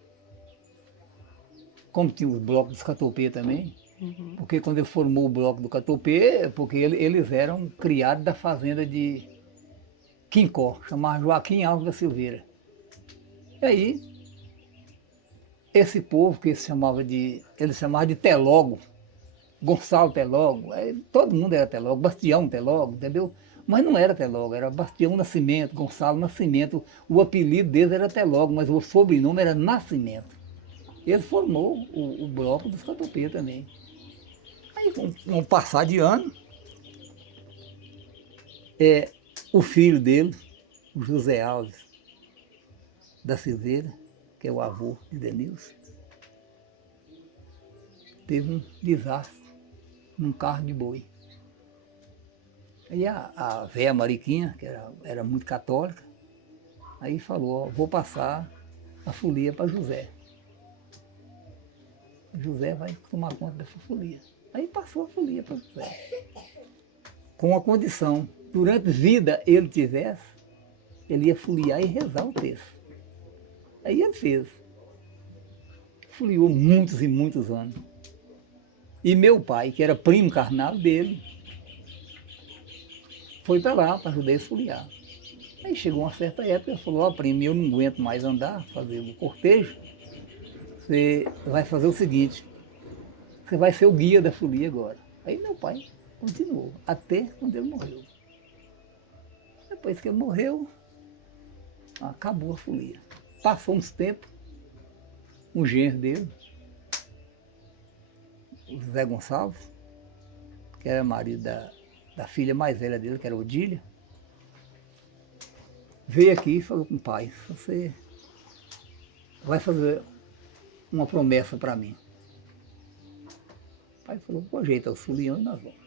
Como tinha os blocos dos Catopê também, porque quando ele formou o bloco do Catopê, porque eles eram criados da fazenda de Quincó, chamava Joaquim Alves da Silveira. E aí, esse povo que eles chamavam de Telógo, Gonçalo Telógo, todo mundo era Telógo, Bastião Telógo, entendeu? Mas não era Telógo, era Bastião Nascimento, Gonçalo Nascimento. O apelido deles era Telógo, mas o sobrenome era Nascimento. Ele formou o bloco dos Catopê também. Aí, com o passar de ano, o filho dele, o José Alves da Silveira, que é o avô de Denilson, teve um desastre num carro de boi. Aí a véia Mariquinha, que era muito católica, aí falou, ó, vou passar a folia para José. José vai tomar conta dessa folia. Aí passou a folia para José. Com a condição, durante vida ele tivesse, ele ia foliar e rezar o texto. Aí ele fez. Foliou muitos e muitos anos. E meu pai, que era primo carnal dele, foi para lá para ajudar a esfoliar. Aí chegou uma certa época, ele falou, ó primo, eu não aguento mais andar, fazer o cortejo, você vai fazer o seguinte, você vai ser o guia da folia agora. Aí meu pai continuou, até quando ele morreu. Depois que ele morreu, acabou a folia. Passou uns tempos, um genro dele, o José Gonçalves, que era marido da filha mais velha dele, que era Odília, veio aqui e falou com o pai, você vai fazer uma promessa para mim. O pai falou, pô, jeito, é o folião e nós vamos.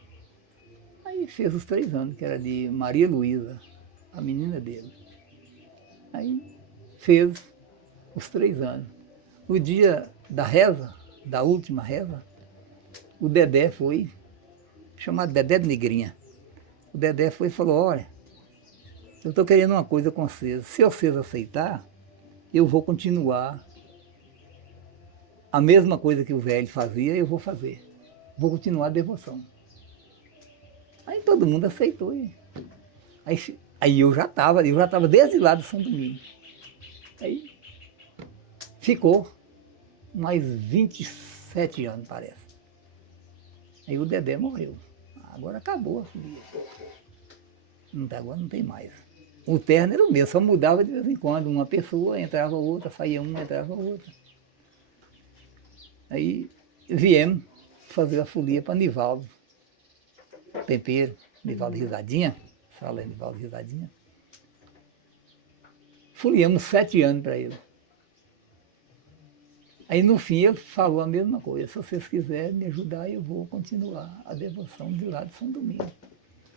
Aí fez os 3 anos, que era de Maria Luísa, a menina dele. Aí fez os 3 anos. No dia da reza, da última reza, o Dedé foi, chamado Dedé de Negrinha. O Dedé foi e falou, olha, eu estou querendo uma coisa com vocês. Se vocês aceitar, eu vou continuar a mesma coisa que o velho fazia, eu vou fazer. Vou continuar a devoção. Aí todo mundo aceitou. Aí eu já estava desde lá do São Domingos. Aí ficou mais 27 anos, parece. Aí o Dedé morreu. Agora acabou a folia. Agora não tem mais. O terno era o mesmo, só mudava de vez em quando. Uma pessoa, entrava outra, saía uma, entrava outra. Aí viemos fazer a folia para Nivaldo Tempero, Nivaldo Risadinha, fala Nivaldo Risadinha. Foliamos 7 anos para ele. Aí no fim ele falou a mesma coisa, se vocês quiserem me ajudar, eu vou continuar a devoção de lá de São Domingos.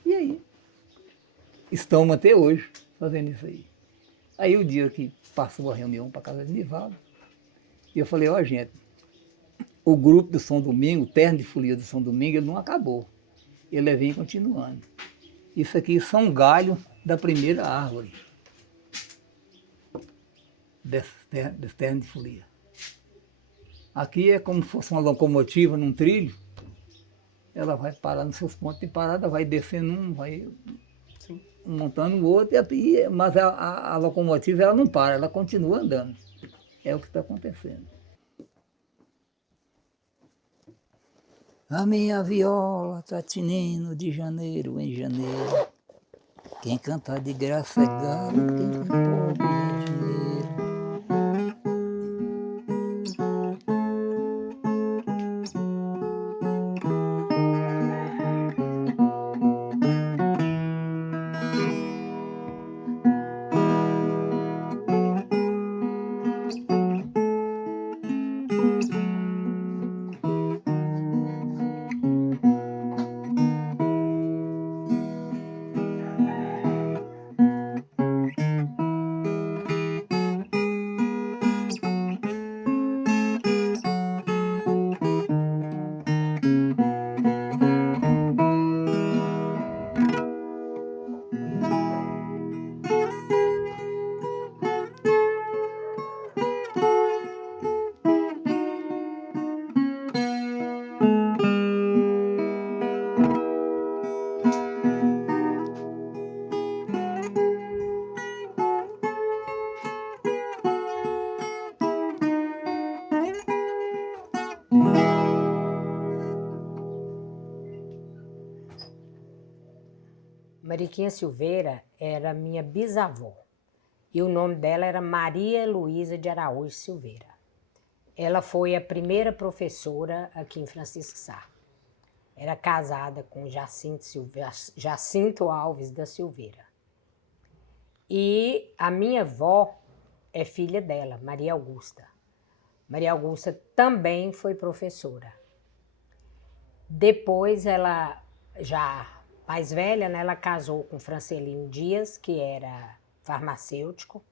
E aí, estamos até hoje fazendo isso aí. Aí o dia que passou a reunião para a casa de Nivaldo, eu falei, ó gente, o grupo do São Domingo, o terno de folia do São Domingo, ele não acabou. Ele vem continuando. Isso aqui são galhos da primeira árvore desse terno de folia. Aqui é como se fosse uma locomotiva num trilho, ela vai parar nos seus pontos de parada, vai descendo um, vai montando o outro, mas a locomotiva ela não para, ela continua andando. É o que está acontecendo. A minha viola tá tinindo de janeiro em janeiro. Quem canta de graça é galo, quem tem pobre é dinheiro. Mariquinha Silveira era minha bisavó e o nome dela era Maria Luísa de Araújo Silveira. Ela foi a primeira professora aqui em Francisco Sá. Era casada com Jacinto Alves da Silveira. E a minha avó é filha dela, Maria Augusta. Maria Augusta também foi professora. Depois ela já mais velha, né, ela casou com Francelino Dias, que era farmacêutico,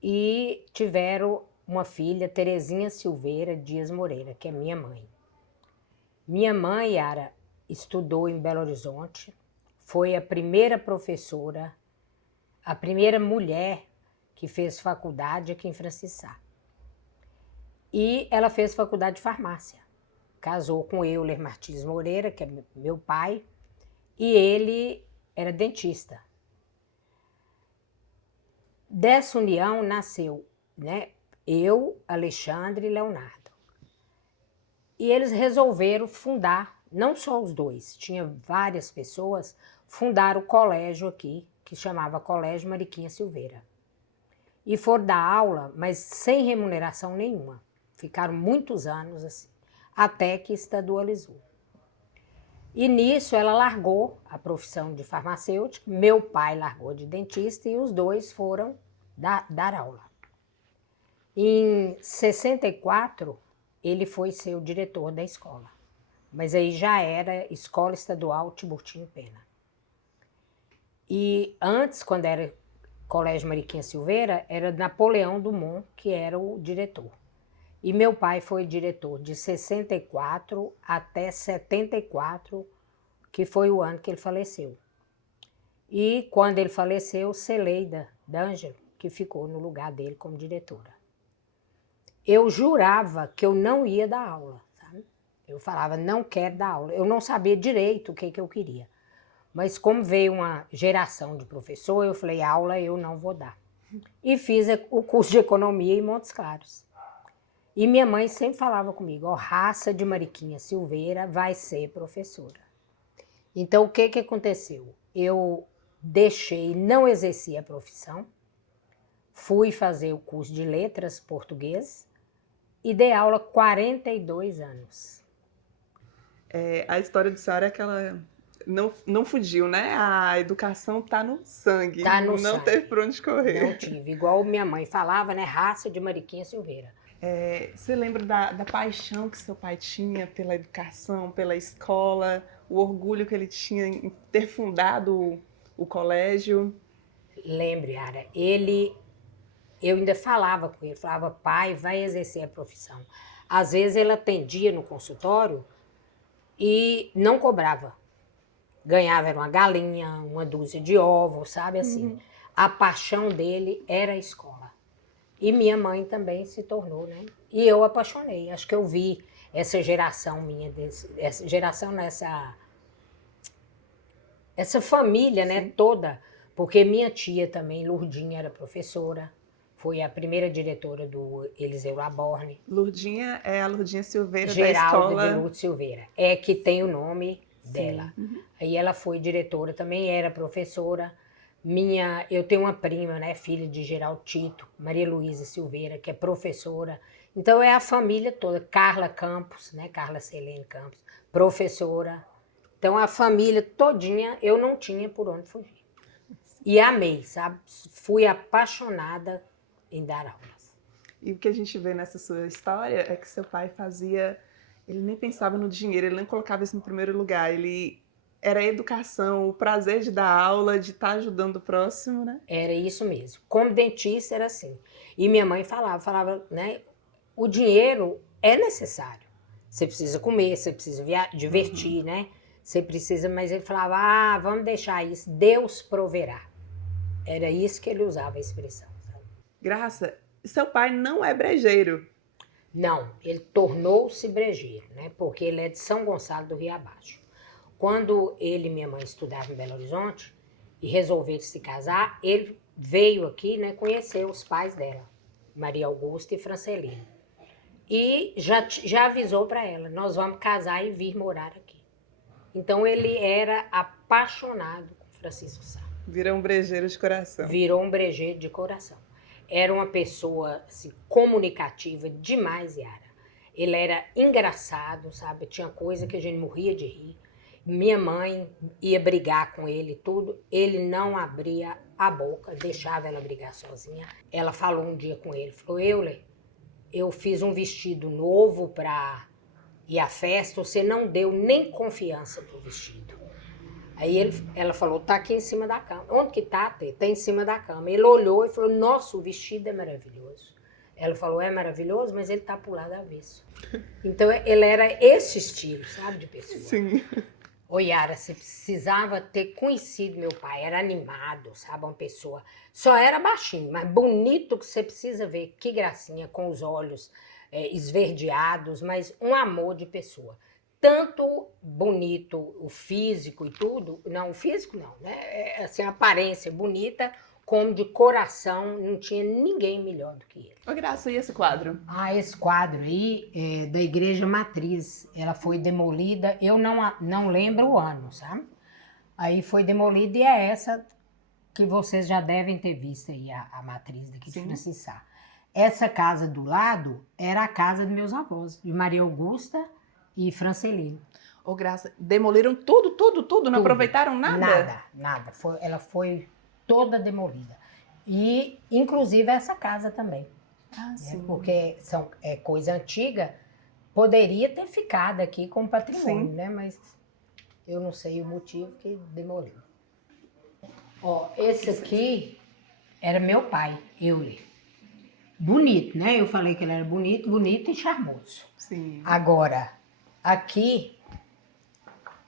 e tiveram uma filha, Terezinha Silveira Dias Moreira, que é minha mãe. Minha mãe, Yara, estudou em Belo Horizonte, foi a primeira professora, a primeira mulher que fez faculdade aqui em Francisco Sá. E ela fez faculdade de farmácia. Casou com Euler Martins Moreira, que é meu pai, e ele era dentista. Dessa união nasceu, né, eu, Alexandre e Leonardo. E eles resolveram fundar, não só os dois, tinha várias pessoas, fundaram o colégio aqui, que chamava Colégio Mariquinha Silveira. E foram dar aula, mas sem remuneração nenhuma. Ficaram muitos anos assim, até que estadualizou. E nisso ela largou a profissão de farmacêutica, meu pai largou de dentista e os dois foram dar aula. Em 64, ele foi ser o diretor da escola, mas aí já era Escola Estadual Tiburtino Pena. E antes, quando era Colégio Mariquinha Silveira, era Napoleão Dumont que era o diretor. E meu pai foi diretor de 64 até 74, que foi o ano que ele faleceu. E quando ele faleceu, Celeida D'Angelo, que ficou no lugar dele como diretora. Eu jurava que eu não ia dar aula, sabe? Eu falava, não quero dar aula. Eu não sabia direito o que eu queria. Mas como veio uma geração de professor, eu falei, aula eu não vou dar. E fiz o curso de economia em Montes Claros. E minha mãe sempre falava comigo, ó, raça de Mariquinha Silveira vai ser professora. Então, o que aconteceu? Eu deixei, não exerci a profissão, fui fazer o curso de letras português e dei aula 42 anos. A história do senhora é que ela não fugiu, né? A educação tá no sangue. Tá no não sangue. teve por onde correr. Não tive, igual minha mãe falava, né? Raça de Mariquinha Silveira. Você lembra da paixão que seu pai tinha pela educação, pela escola, o orgulho que ele tinha em ter fundado o colégio? Lembro, Yara, eu ainda falava com ele, falava, pai, vai exercer a profissão. Às vezes ele atendia no consultório e não cobrava. Ganhava era uma galinha, uma dúzia de ovos, sabe assim. A paixão dele era a escola. E minha mãe também se tornou, né? E eu apaixonei. Acho que eu vi essa geração minha, essa geração essa família, né, toda. Porque minha tia também, Lourdinha, era professora. Foi a primeira diretora do Eliseu Laborne. Lourdinha é a Lourdinha Silveira Geraldo da de escola. Lourdes Silveira. É que tem o nome dela. Aí ela foi diretora também, era professora. Eu tenho uma prima, né, filha de Geraldo Tito, Maria Luísa Silveira, que é professora. Então é a família toda, Carla Campos, né, Carla Celene Campos, professora. Então a família todinha, eu não tinha por onde fugir. E amei, sabe? Fui apaixonada em dar aulas. E o que a gente vê nessa sua história é que seu pai fazia... Ele nem pensava no dinheiro, ele nem colocava isso no primeiro lugar. Era a educação, o prazer de dar aula, de estar ajudando o próximo, né? Era isso mesmo. Como dentista era assim. E minha mãe falava, né? O dinheiro é necessário. Você precisa comer, você precisa divertir, né? Você precisa, mas ele falava, vamos deixar isso, Deus proverá. Era isso que ele usava a expressão. Sabe? Graça, seu pai não é brejeiro. Não, ele tornou-se brejeiro, né? Porque ele é de São Gonçalo do Rio Abaixo. Quando ele e minha mãe estudavam em Belo Horizonte e resolveram se casar, ele veio aqui, né, conhecer os pais dela, Maria Augusta e Francelina. E já avisou para ela, nós vamos casar e vir morar aqui. Então ele era apaixonado por Francisco Sá. Virou um brejeiro de coração. Virou um brejeiro de coração. Era uma pessoa assim, comunicativa demais, Yara. Ele era engraçado, sabe? Tinha coisa que a gente morria de rir. Minha mãe ia brigar com ele e tudo, ele não abria a boca, deixava ela brigar sozinha. Ela falou um dia com ele, falou, Euler, eu fiz um vestido novo para ir à festa, você não deu nem confiança pro vestido. Aí ela falou, tá aqui em cima da cama. Onde que tá, Tê? Tá em cima da cama. Ele olhou e falou, nossa, o vestido é maravilhoso. Ela falou, é maravilhoso, mas ele tá pro lado avesso. Então, ele era esse estilo, sabe, de pessoa. Sim. Ô, Yara, você precisava ter conhecido meu pai, era animado, sabe, uma pessoa. Só era baixinho, mas bonito que você precisa ver, que gracinha, com os olhos esverdeados, mas um amor de pessoa. Tanto bonito, o físico e tudo, não, o físico não, né, assim, a aparência bonita, como de coração, não tinha ninguém melhor do que ele. Ô, Graça, e esse quadro? Ah, esse quadro aí é da Igreja Matriz, ela foi demolida, eu não lembro o ano, sabe? Aí foi demolida e é essa que vocês já devem ter visto aí, a matriz daqui de Francisco Sá. Essa casa do lado era a casa dos meus avós, de Maria Augusta e Francelino. Ô, Graça, demoliram tudo, não aproveitaram nada? Nada. Ela foi toda demolida. E, inclusive, essa casa também. Ah, sim. Porque é coisa antiga, poderia ter ficado aqui como patrimônio, Sim. né? Mas eu não sei o motivo que demoliu. Ó, esse aqui era meu pai, Euler. Bonito, né? Eu falei que ele era bonito e charmoso. Sim. Agora, aqui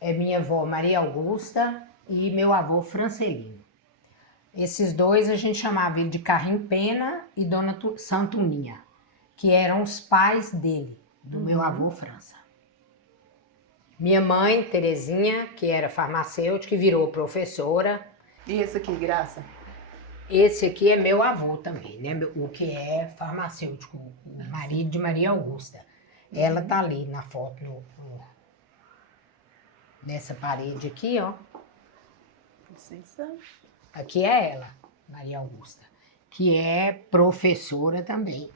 é minha avó Maria Augusta e meu avô Francelino. Esses dois a gente chamava ele de Carrinho Pena e Dona Santuninha, que eram os pais dele, do meu avô França. Minha mãe, Terezinha, que era farmacêutica, que virou professora. E esse aqui, Graça? Esse aqui é meu avô também, né? O que é farmacêutico, o marido de Maria Augusta. Ela tá ali na foto, nessa parede aqui, ó. Licença. Aqui é ela, Maria Augusta, que é professora também.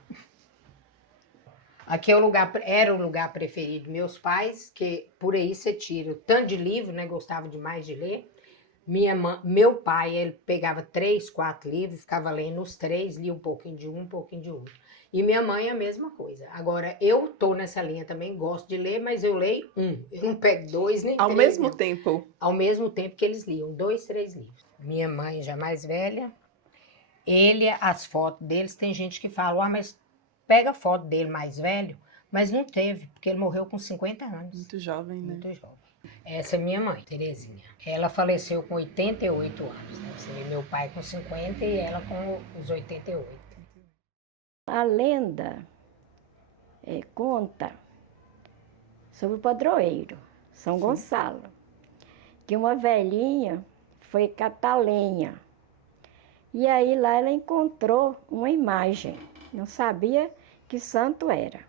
Aqui era o lugar preferido dos meus pais, que por aí você tira o tanto de livro, né? Gostava demais de ler. Meu pai, ele pegava 3, 4 livros, ficava lendo os 3, lia um pouquinho de um pouquinho de outro. E minha mãe a mesma coisa. Agora, eu tô nessa linha também, gosto de ler, mas eu leio um. Eu não pego 2 nem 3. Ao mesmo tempo? Ao mesmo tempo que eles liam, 2, 3 livros. Minha mãe já mais velha, as fotos deles, tem gente que fala, mas pega a foto dele mais velho, mas não teve, porque ele morreu com 50 anos. Muito jovem, né? Muito jovem. Essa é minha mãe, Terezinha. Ela faleceu com 88 anos, né? Você vê meu pai com 50 e ela com os 88. A lenda conta sobre o padroeiro, São Gonçalo, que uma velhinha foi catar lenha. E aí lá ela encontrou uma imagem, não sabia que santo era.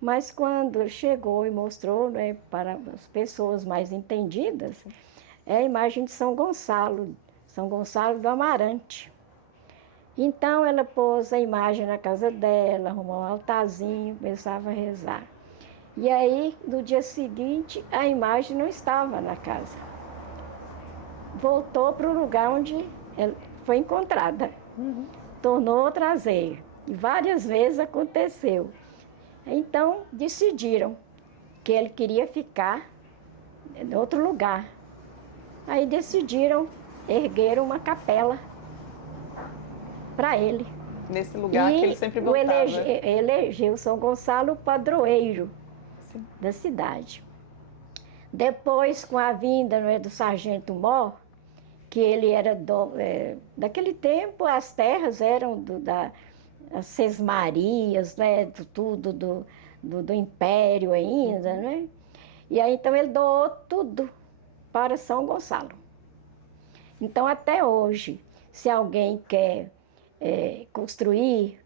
Mas quando chegou e mostrou, né, para as pessoas mais entendidas, é a imagem de São Gonçalo do Amarante. Então ela pôs a imagem na casa dela, arrumou um altarzinho, começava a rezar. E aí, no dia seguinte, a imagem não estava na casa. Voltou para o lugar onde ela foi encontrada. Tornou a trazer. E várias vezes aconteceu. Então, decidiram que ele queria ficar em outro lugar. Aí decidiram erguer uma capela para ele. Nesse lugar que ele sempre voltava. Elegeu São Gonçalo padroeiro da cidade. Depois, com a vinda, não é, do sargento Mó, que ele era daquele tempo, as terras eram as sesmarias, né, do Império ainda, né? E aí, então, ele doou tudo para São Gonçalo. Então, até hoje, se alguém quer construir,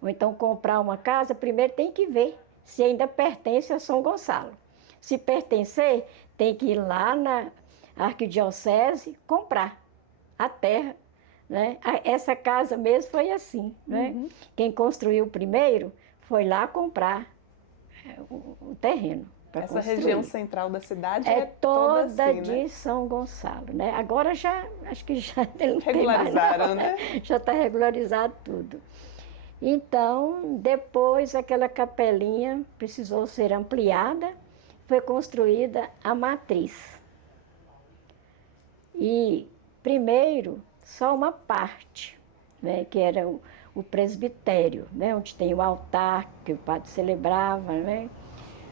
ou então comprar uma casa, primeiro tem que ver se ainda pertence a São Gonçalo. Se pertencer, tem que ir lá na arquidiocese comprar a terra, né? Essa casa mesmo foi assim, né? Quem construiu primeiro foi lá comprar o terreno. Essa região central da cidade é toda assim, de né? São Gonçalo, né? Agora acho que já não regularizaram, tem mais, não, né? Já está regularizado tudo. Então, depois aquela capelinha precisou ser ampliada, foi construída a matriz. E primeiro só uma parte, né, que era o presbitério, né, onde tem o altar que o padre celebrava, né,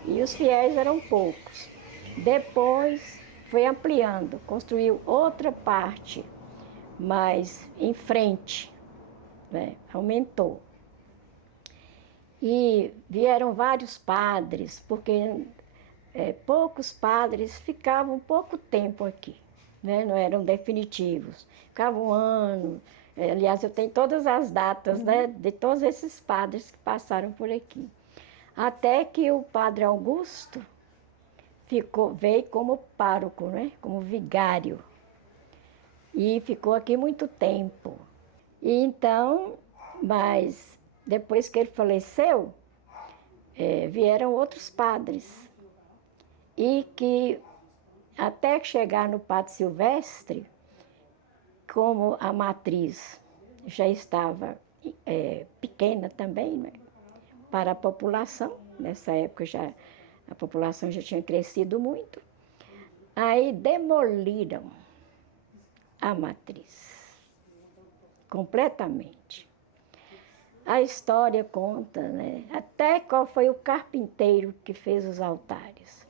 e os fiéis eram poucos. Depois foi ampliando, construiu outra parte, mas em frente, né, aumentou. E vieram vários padres, porque poucos padres ficavam pouco tempo aqui, né, não eram definitivos, ficavam um ano. Aliás, eu tenho todas as datas, né, de todos esses padres que passaram por aqui. Até que o padre Augusto veio como pároco, né, como vigário. E ficou aqui muito tempo. E então, mas depois que ele faleceu, vieram outros padres. E que até chegar no Padre Silvestre, como a matriz já estava pequena também, né, para a população, nessa época a população já tinha crescido muito, aí demoliram a matriz completamente. A história conta, né, até qual foi o carpinteiro que fez os altares.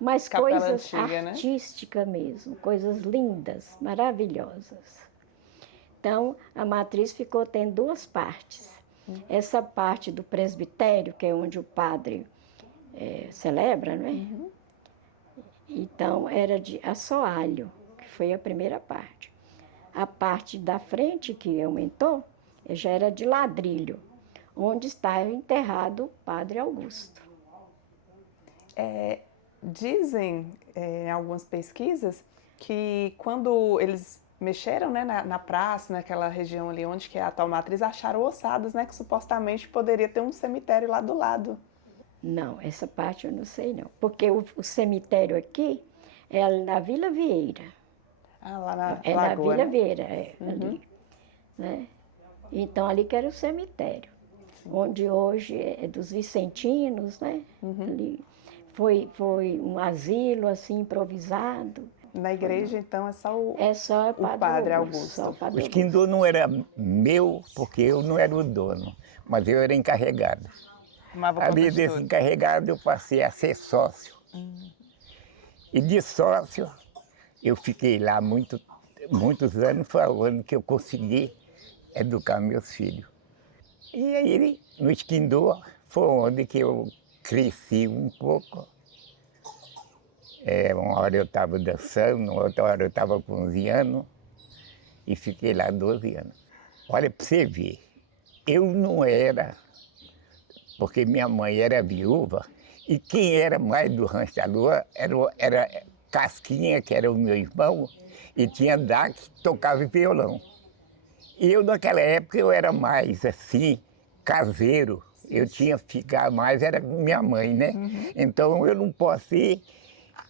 Mas coisas artísticas, né, mesmo, coisas lindas, maravilhosas. Então, a matriz ficou tendo duas partes. Essa parte do presbitério, que é onde o padre celebra, não é? Então, era de assoalho, que foi a primeira parte. A parte da frente, que aumentou, já era de ladrilho, onde estava enterrado o padre Augusto. Dizem, em algumas pesquisas, que quando eles mexeram, né, na praça, naquela região ali onde que é a atual matriz, acharam ossadas, né, que supostamente poderia ter um cemitério lá do lado. Não, essa parte eu não sei não, porque o cemitério aqui é na Vila Vieira. Ah, lá na Lagoa, na Vila, né? Vieira, ali, né? Então ali que era o cemitério, onde hoje é dos Vicentinos, né? Ali foi um asilo assim improvisado. Na igreja, então, é só o padre Augusto. O esquindô não era meu, porque eu não era o dono, mas eu era encarregado. Ali desse encarregado eu passei a ser sócio. E de sócio, eu fiquei lá muitos anos, foi o ano que eu consegui educar meus filhos. E aí, no esquindô, foi onde que eu cresci um pouco. Uma hora eu estava dançando, outra hora eu estava cozinhando e fiquei lá 12 anos. Olha, para você ver, eu não era, porque minha mãe era viúva, e quem era mais do Rancho da Lua era Casquinha, que era o meu irmão, e tinha Dá, que tocava violão. E eu, naquela época, eu era mais assim, caseiro. Eu tinha que ficar mais, era com minha mãe, né? Então eu não posso ir.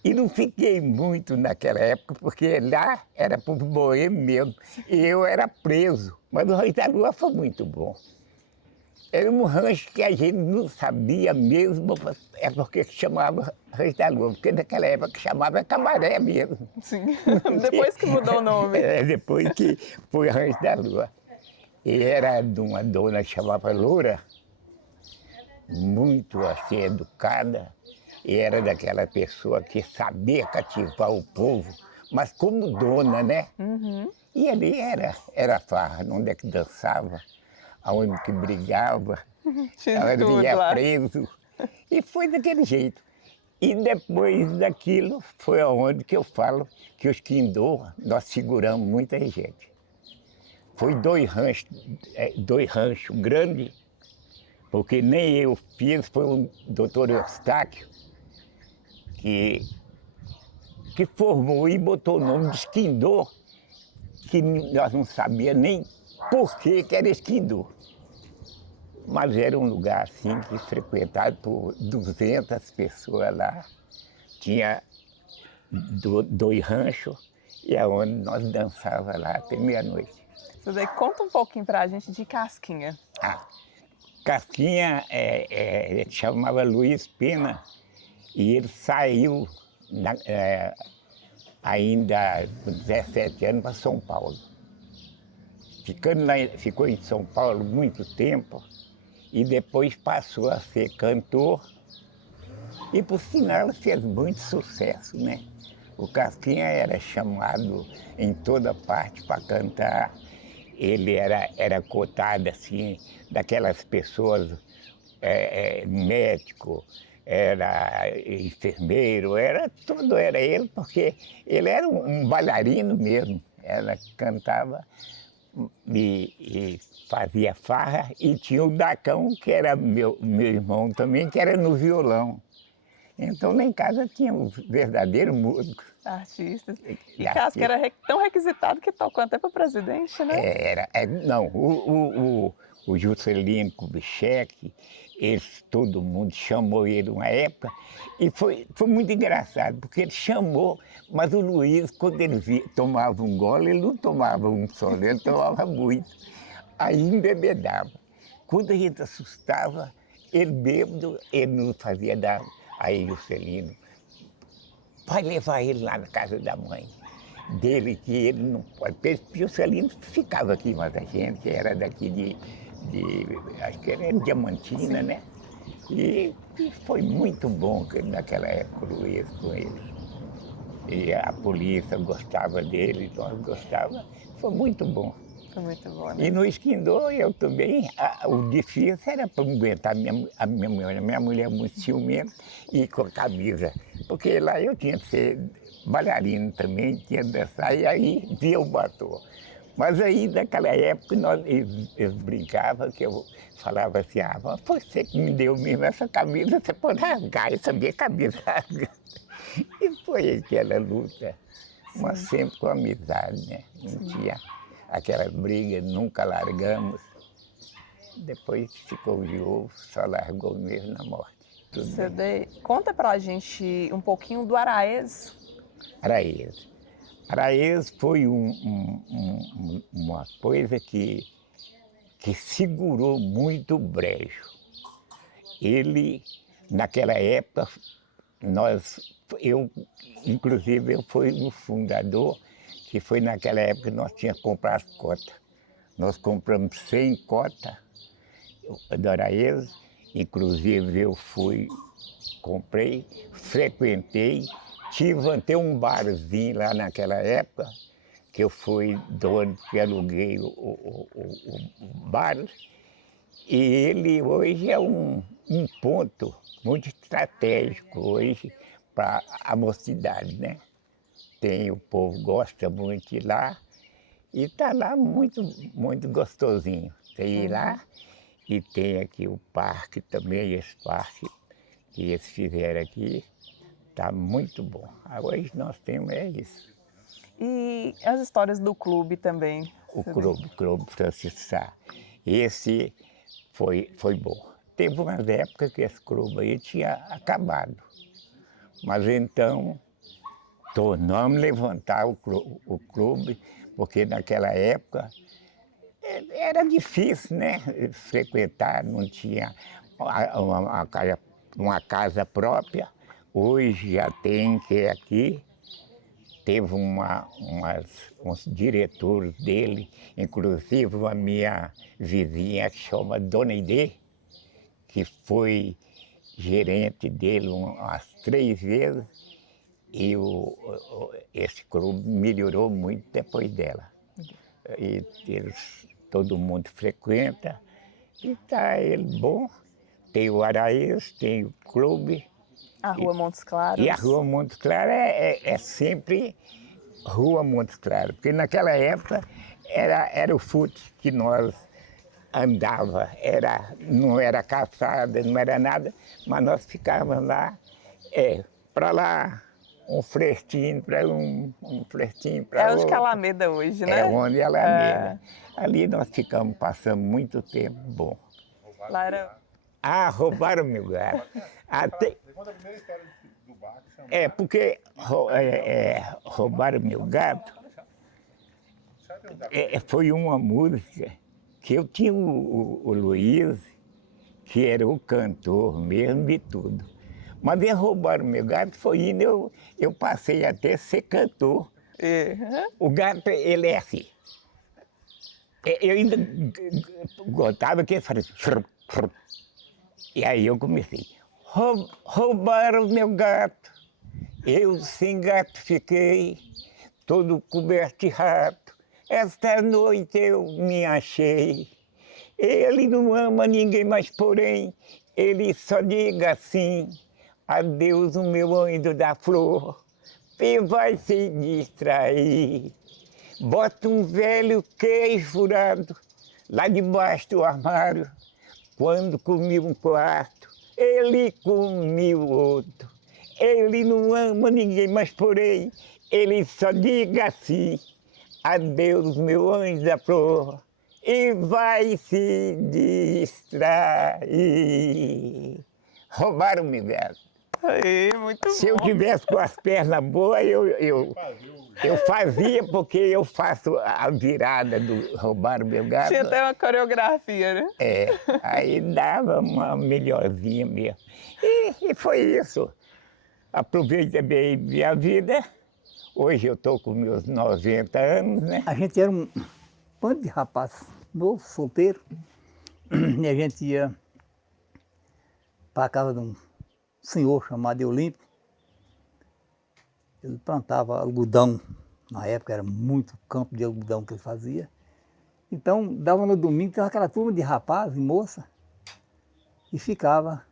E não fiquei muito naquela época, porque lá era para o boêmio mesmo. E eu era preso. Mas o Rancho da Lua foi muito bom. Era um rancho que a gente não sabia mesmo, é porque chamava Rancho da Lua, porque naquela época chamava Camaré mesmo. Sim, depois que mudou o nome. Depois que foi Rancho da Lua. E era de uma dona que chamava Loura, muito assim, educada, e era daquela pessoa que sabia cativar o povo, mas como dona, né? E ali era farra, onde é que dançava, aonde que brigava, aonde ia preso. E foi daquele jeito. E depois daquilo foi aonde que eu falo que os esquindô, nós seguramos muita gente. Foi dois ranchos grandes, porque nem eu fiz, foi o doutor Eustáquio que formou e botou o nome de esquindô, que nós não sabíamos nem por que era esquindô. Mas era um lugar assim, que frequentado por 200 pessoas lá. Tinha dois ranchos, e é onde nós dançávamos lá até meia-noite. Você daí conta um pouquinho pra gente de Casquinha. Casquinha chamava Luiz Pena, e ele saiu ainda com 17 anos para São Paulo. ficou em São Paulo muito tempo e depois passou a ser cantor. E por sinal fez muito sucesso, né? O Casquinha era chamado em toda parte para cantar. Ele era cotado assim, daquelas pessoas, médico, era enfermeiro, tudo era ele, porque ele era um bailarino mesmo. Ela cantava e fazia farra, e tinha o Dacão, que era meu irmão também, que era no violão. Então lá em casa tinha um verdadeiro músico. Artistas. E Casca era tão requisitado que tocou até para presidente, né? Não, o Juscelino Kubitschek, todo mundo chamou ele uma época, e foi muito engraçado, porque ele chamou, mas o Luiz, quando ele tomava um gole, ele não tomava um só, ele tomava muito. Aí embebedava. Quando a gente assustava, ele bêbado, ele não fazia dar. Aí Juscelino, vai levar ele lá na casa da mãe dele, que ele não pode. Juscelino ficava aqui, mas a gente era daqui acho que era Diamantina, né? E foi muito bom naquela época o Luiz com ele. E a polícia gostava dele, nós gostávamos. Foi muito bom. Foi muito bom, né? E no Esquindô, eu também, o difícil era para aguentar a minha mulher. Minha mulher muito ciumenta e com a camisa. Porque lá eu tinha que ser bailarino também, tinha que dançar, e aí via o batom. Mas aí, naquela época, eles brincavam, que eu falava assim, foi você que me deu mesmo essa camisa, você pode rasgar essa minha camisa. E foi aquela luta, mas sempre com amizade, né? Não tinha aquela briga, nunca largamos. Depois ficou viúvo, só largou mesmo na morte. Conta pra gente um pouquinho do Araês. Araês foi uma coisa que segurou muito o brejo. Ele, naquela época, inclusive eu fui o fundador, que foi naquela época que nós tínhamos que comprar as cotas. Nós compramos 100 cotas do Araês, inclusive eu comprei, frequentei, tive até um barzinho lá naquela época, que eu fui dono, que aluguei o bar, e ele hoje é um ponto muito estratégico hoje para a mocidade, né? O povo gosta muito de ir lá, e está lá muito, muito gostosinho. Tem ir lá, e tem aqui o parque também, esse parque que eles fizeram aqui, está muito bom. Hoje nós temos isso. E as histórias do clube também? O Clube Francisco Sá, esse foi bom. Teve umas épocas que esse clube aí tinha acabado, mas então tornamos levantar o clube, porque naquela época era difícil, né? Frequentar, não tinha uma casa própria. Hoje já tem, que é aqui. Teve uns diretores dele, inclusive a minha vizinha que chama Dona Idê, que foi gerente dele umas 3 vezes, e esse clube melhorou muito depois dela. E todo mundo frequenta, e está ele bom. Tem o Araês, tem o clube. A Rua Montes Claros. E a Rua Montes Claros é sempre Rua Montes Claros, porque naquela época era o fute que nós andava, não era calçada, não era nada, mas nós ficávamos lá, para lá, um frestinho para um frestinho para outro. É onde que é a Alameda hoje, né? É onde é a Alameda. Ali nós ficamos passando muito tempo bom. Lá era... Roubaram meu gato. Conta a primeira história do bar. Porque roubaram meu gato. Foi uma música que eu tinha o Luiz, que era o cantor mesmo de tudo. Mas eles roubaram meu gato, foi indo, eu passei até a ser cantor. O gato, ele é assim. Eu ainda gostava que ele fazia. E aí eu comecei. Roubaram meu gato. Eu sem gato fiquei, todo coberto de rato. Esta noite eu me achei. Ele não ama ninguém mais, porém, ele só diga assim: adeus, o meu anjo da flor, e vai se distrair. Bota um velho queijo furado lá debaixo do armário. Quando comi um quarto, ele comiu outro. Ele não ama ninguém mais, porém, ele só diga assim: adeus, meu anjo da flor, e vai se distrair. Roubaram meu gato. Aí, muito Se eu bom. tivesse com as pernas boas, eu fazia, porque eu faço a virada do roubar meu gato. Tinha até uma coreografia, né? É, aí dava uma melhorzinha mesmo. E foi isso. Aproveitei bem minha vida. Hoje eu estou com meus 90 anos, né? A gente era um bando de rapaz novo, solteiro, e a gente ia para a casa de um senhor chamado Eulimpo. Ele plantava algodão, na época era muito campo de algodão que ele fazia. Então, dava no domingo, tinha aquela turma de rapaz e moça, e ficava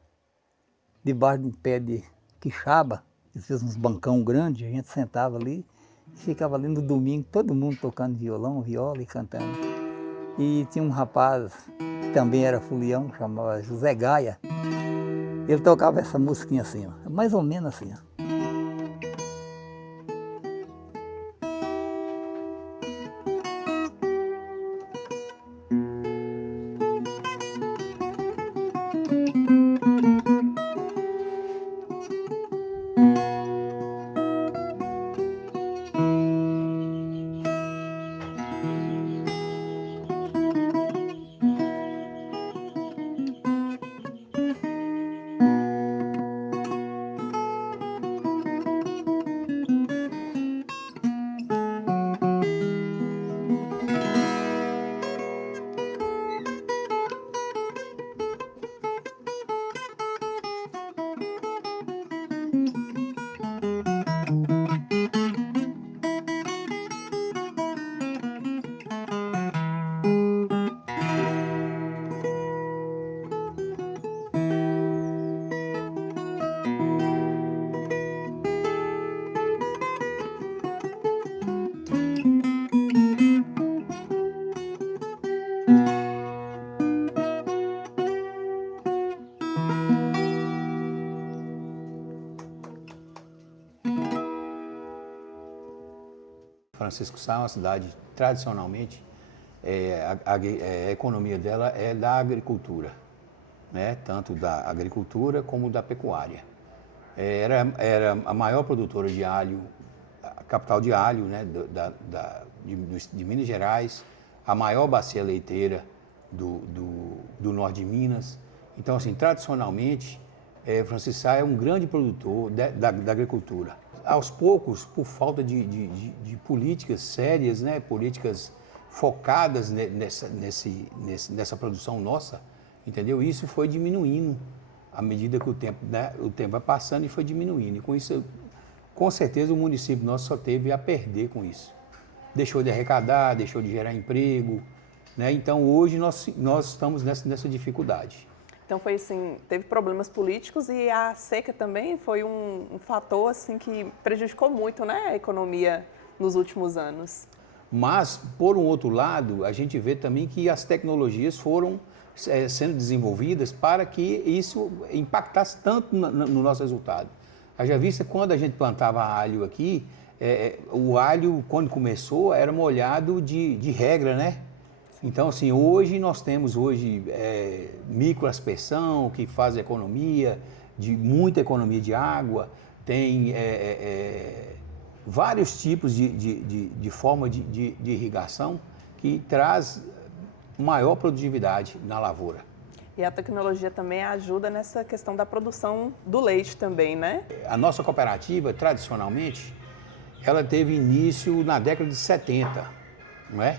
debaixo de um pé de quixaba, ele fez uns bancão grandes, a gente sentava ali, e ficava ali no domingo, todo mundo tocando violão, viola e cantando. E tinha um rapaz que também era fulião, chamava José Gaia. Ele tocava essa musiquinha assim, ó, mais ou menos assim, ó. Francisco Sá é uma cidade, tradicionalmente, a economia dela é da agricultura, né? Tanto da agricultura como da pecuária. Era a maior produtora de alho, a capital de alho, né? de Minas Gerais, a maior bacia leiteira do norte de Minas. Então, assim, tradicionalmente, Francisco Sá é um grande produtor da agricultura. Aos poucos, por falta de políticas sérias, né, políticas focadas nessa produção nossa, entendeu? Isso foi diminuindo à medida que o tempo vai passando e foi diminuindo. E com isso, com certeza, o município nosso só teve a perder com isso. Deixou de arrecadar, deixou de gerar emprego, né? Então, hoje, nós estamos nessa dificuldade. Então foi assim, teve problemas políticos e a seca também foi um fator assim que prejudicou muito, né, a economia nos últimos anos. Mas, por um outro lado, a gente vê também que as tecnologias foram sendo desenvolvidas para que isso impactasse tanto no nosso resultado. Haja vista, quando a gente plantava alho aqui, o alho, quando começou, era molhado de regra, né? Então, assim, hoje nós temos microaspersão, que faz economia, muita economia de água, tem vários tipos de forma de irrigação que traz maior produtividade na lavoura. E a tecnologia também ajuda nessa questão da produção do leite também, né? A nossa cooperativa, tradicionalmente, ela teve início na década de 70, não é?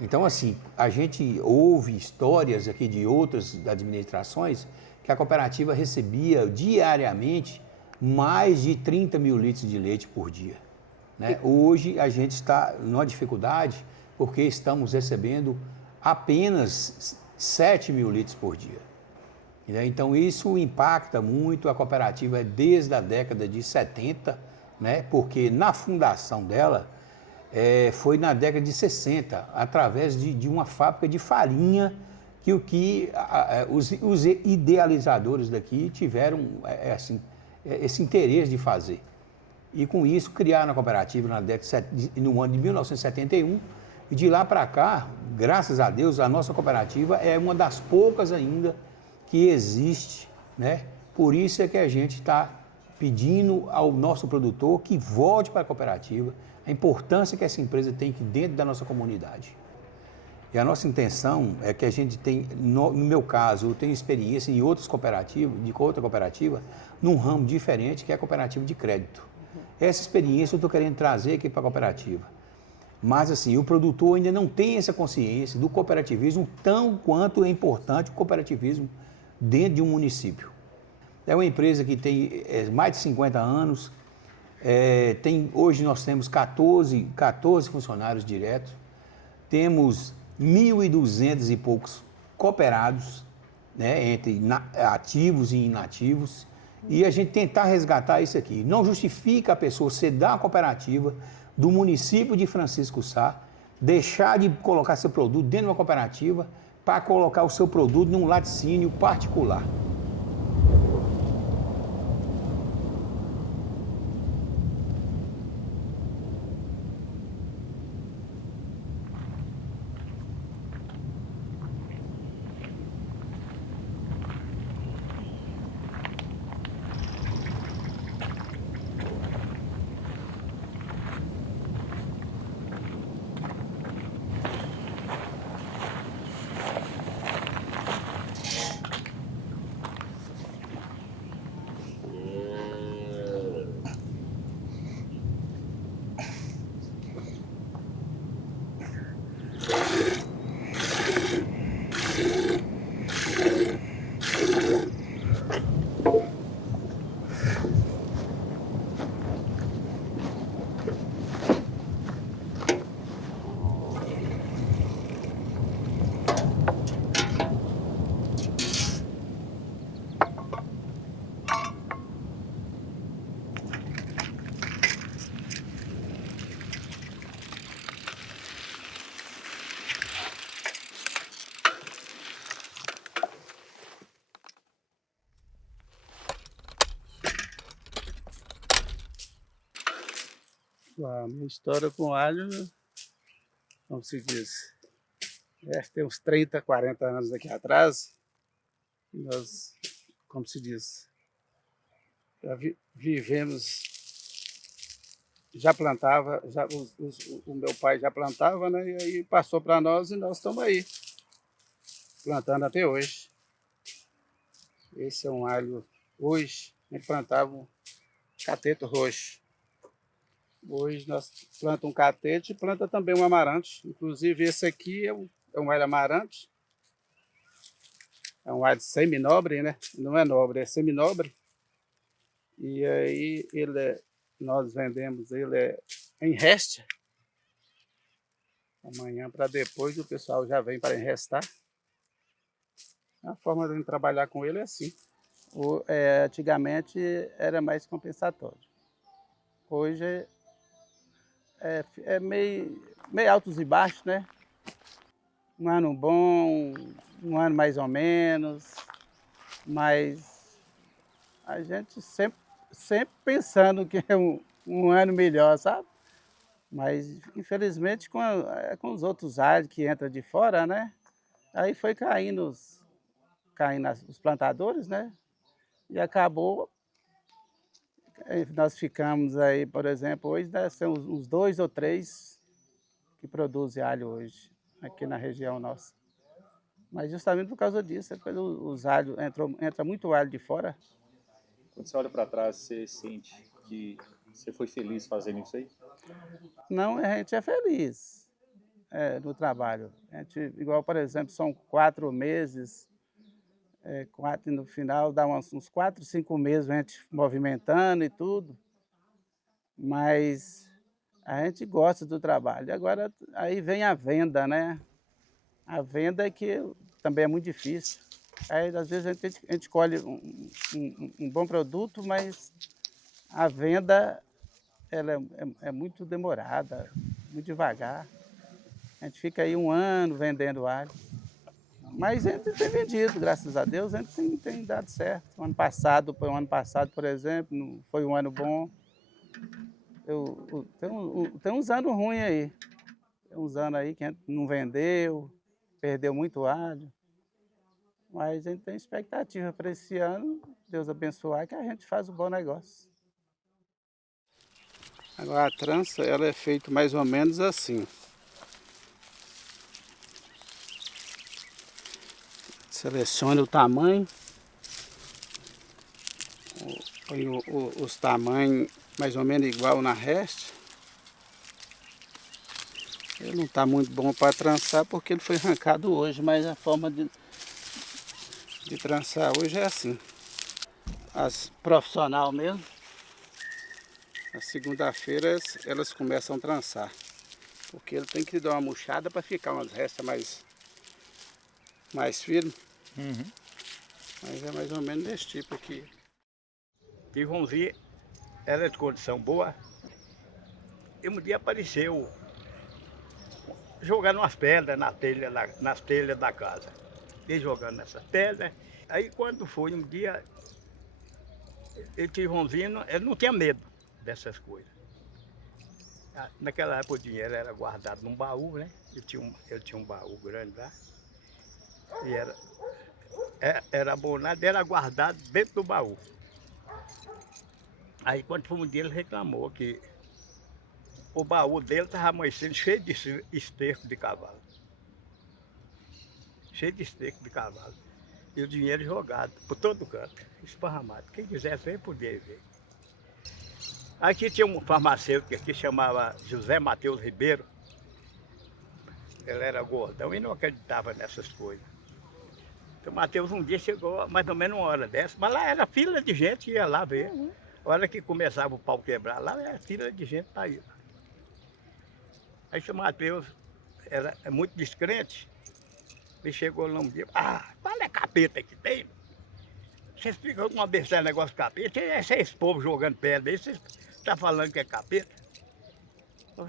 Então, assim, a gente ouve histórias aqui de outras administrações que a cooperativa recebia diariamente mais de 30 mil litros de leite por dia, né? Hoje a gente está numa dificuldade porque estamos recebendo apenas 7 mil litros por dia. Né? Então isso impacta muito a cooperativa desde a década de 70, né? Porque na fundação dela foi na década de 60, através de uma fábrica de farinha que os idealizadores daqui tiveram esse interesse de fazer. E com isso criaram a cooperativa no ano de 1971, e de lá para cá, graças a Deus, a nossa cooperativa é uma das poucas ainda que existe, né? Por isso é que a gente está pedindo ao nosso produtor que volte para a cooperativa, a importância que essa empresa tem aqui dentro da nossa comunidade. E a nossa intenção é que a gente tem, no meu caso, eu tenho experiência em outras cooperativas, de outra cooperativa, num ramo diferente, que é a cooperativa de crédito. Essa experiência eu estou querendo trazer aqui para a cooperativa. Mas, assim, o produtor ainda não tem essa consciência do cooperativismo tão quanto é importante o cooperativismo dentro de um município. É uma empresa que tem mais de 50 anos, hoje nós temos 14 funcionários diretos, temos 1.200 e poucos cooperados, né, entre ativos e inativos, e a gente tentar resgatar isso aqui. Não justifica a pessoa ser da cooperativa do município de Francisco Sá, deixar de colocar seu produto dentro de uma cooperativa para colocar o seu produto num laticínio particular. A minha história com alho, como se diz, tem uns 30, 40 anos aqui atrás, nós, como se diz, vivemos, já plantava, o meu pai já plantava, né, e aí passou para nós e nós estamos aí, plantando até hoje. Esse é um alho, hoje, a gente plantava um cateto roxo. Hoje nós plantamos um catete e planta também um amarante. Inclusive esse aqui é um alho amarante. É um alho seminobre, né? Não é nobre, é seminobre. E aí nós vendemos ele em réstia. Amanhã para depois o pessoal já vem para enrestar. A forma de trabalhar com ele é assim. Antigamente era mais compensatório. Hoje é meio altos e baixos, né? Um ano bom, um ano mais ou menos, mas a gente sempre pensando que é um ano melhor, sabe? Mas infelizmente com os outros alhos que entram de fora, né? Aí foi caindo os plantadores, né? E acabou. Nós ficamos aí, por exemplo, hoje nós temos uns 2 ou 3 que produzem alho hoje, aqui na região nossa. Mas justamente por causa disso, os alhos, entra muito alho de fora. Quando você olha para trás, você sente que você foi feliz fazendo isso aí? Não, a gente é feliz. no trabalho. A gente, igual, por exemplo, são 4 meses, e no final dá uns 4, 5 meses a gente movimentando e tudo, mas a gente gosta do trabalho. Agora, aí vem a venda, né? A venda é que também é muito difícil. Aí, às vezes, a gente colhe um bom produto, mas a venda ela é muito demorada, muito devagar. A gente fica aí 1 ano vendendo alho. Mas a gente tem vendido, graças a Deus, a gente tem dado certo. O ano passado, por exemplo, foi um ano bom. Tem uns anos ruins aí. Tem uns anos aí que a gente não vendeu, perdeu muito alho. Mas a gente tem expectativa para esse ano, Deus abençoar, que a gente faz um bom negócio. Agora a trança, ela é feita mais ou menos assim. Selecione o tamanho. Põe os tamanhos mais ou menos igual na reste. Ele não está muito bom para trançar porque ele foi arrancado hoje, mas a forma de trançar hoje é assim. As profissionais mesmo, na segunda-feira elas começam a trançar. Porque ele tem que dar uma murchada para ficar umas restas mais firmes. Mas é mais ou menos desse tipo aqui. E vamos ver, ela é de condição boa. E um dia apareceu jogando umas pedras nas telhas da casa. Ele jogando nessas pedras. Aí quando foi um dia, ele não tinha medo dessas coisas. Naquela época o dinheiro era guardado num baú, né? Ele tinha um baú grande lá. E era abonado, era guardado dentro do baú. Aí quando foi um dia ele reclamou que o baú dele estava amanhecendo cheio de esterco de cavalo. Cheio de esterco de cavalo. E o dinheiro jogado por todo canto, esparramado. Quem quisesse ver, podia ver. Aqui tinha um farmacêutico que chamava José Mateus Ribeiro. Ele era gordão e não acreditava nessas coisas. Então o Mateus um dia chegou mais ou menos 1 hora dessa, mas lá era fila de gente que ia lá ver. A hora que começava o pau quebrar lá, era fila de gente para ir. Aí o Mateus era muito descrente. Ele chegou lá um dia, qual é capeta que tem? Vocês ficam com uma besteira negócio de capeta, esse povo jogando pedra aí, vocês estão falando que é capeta?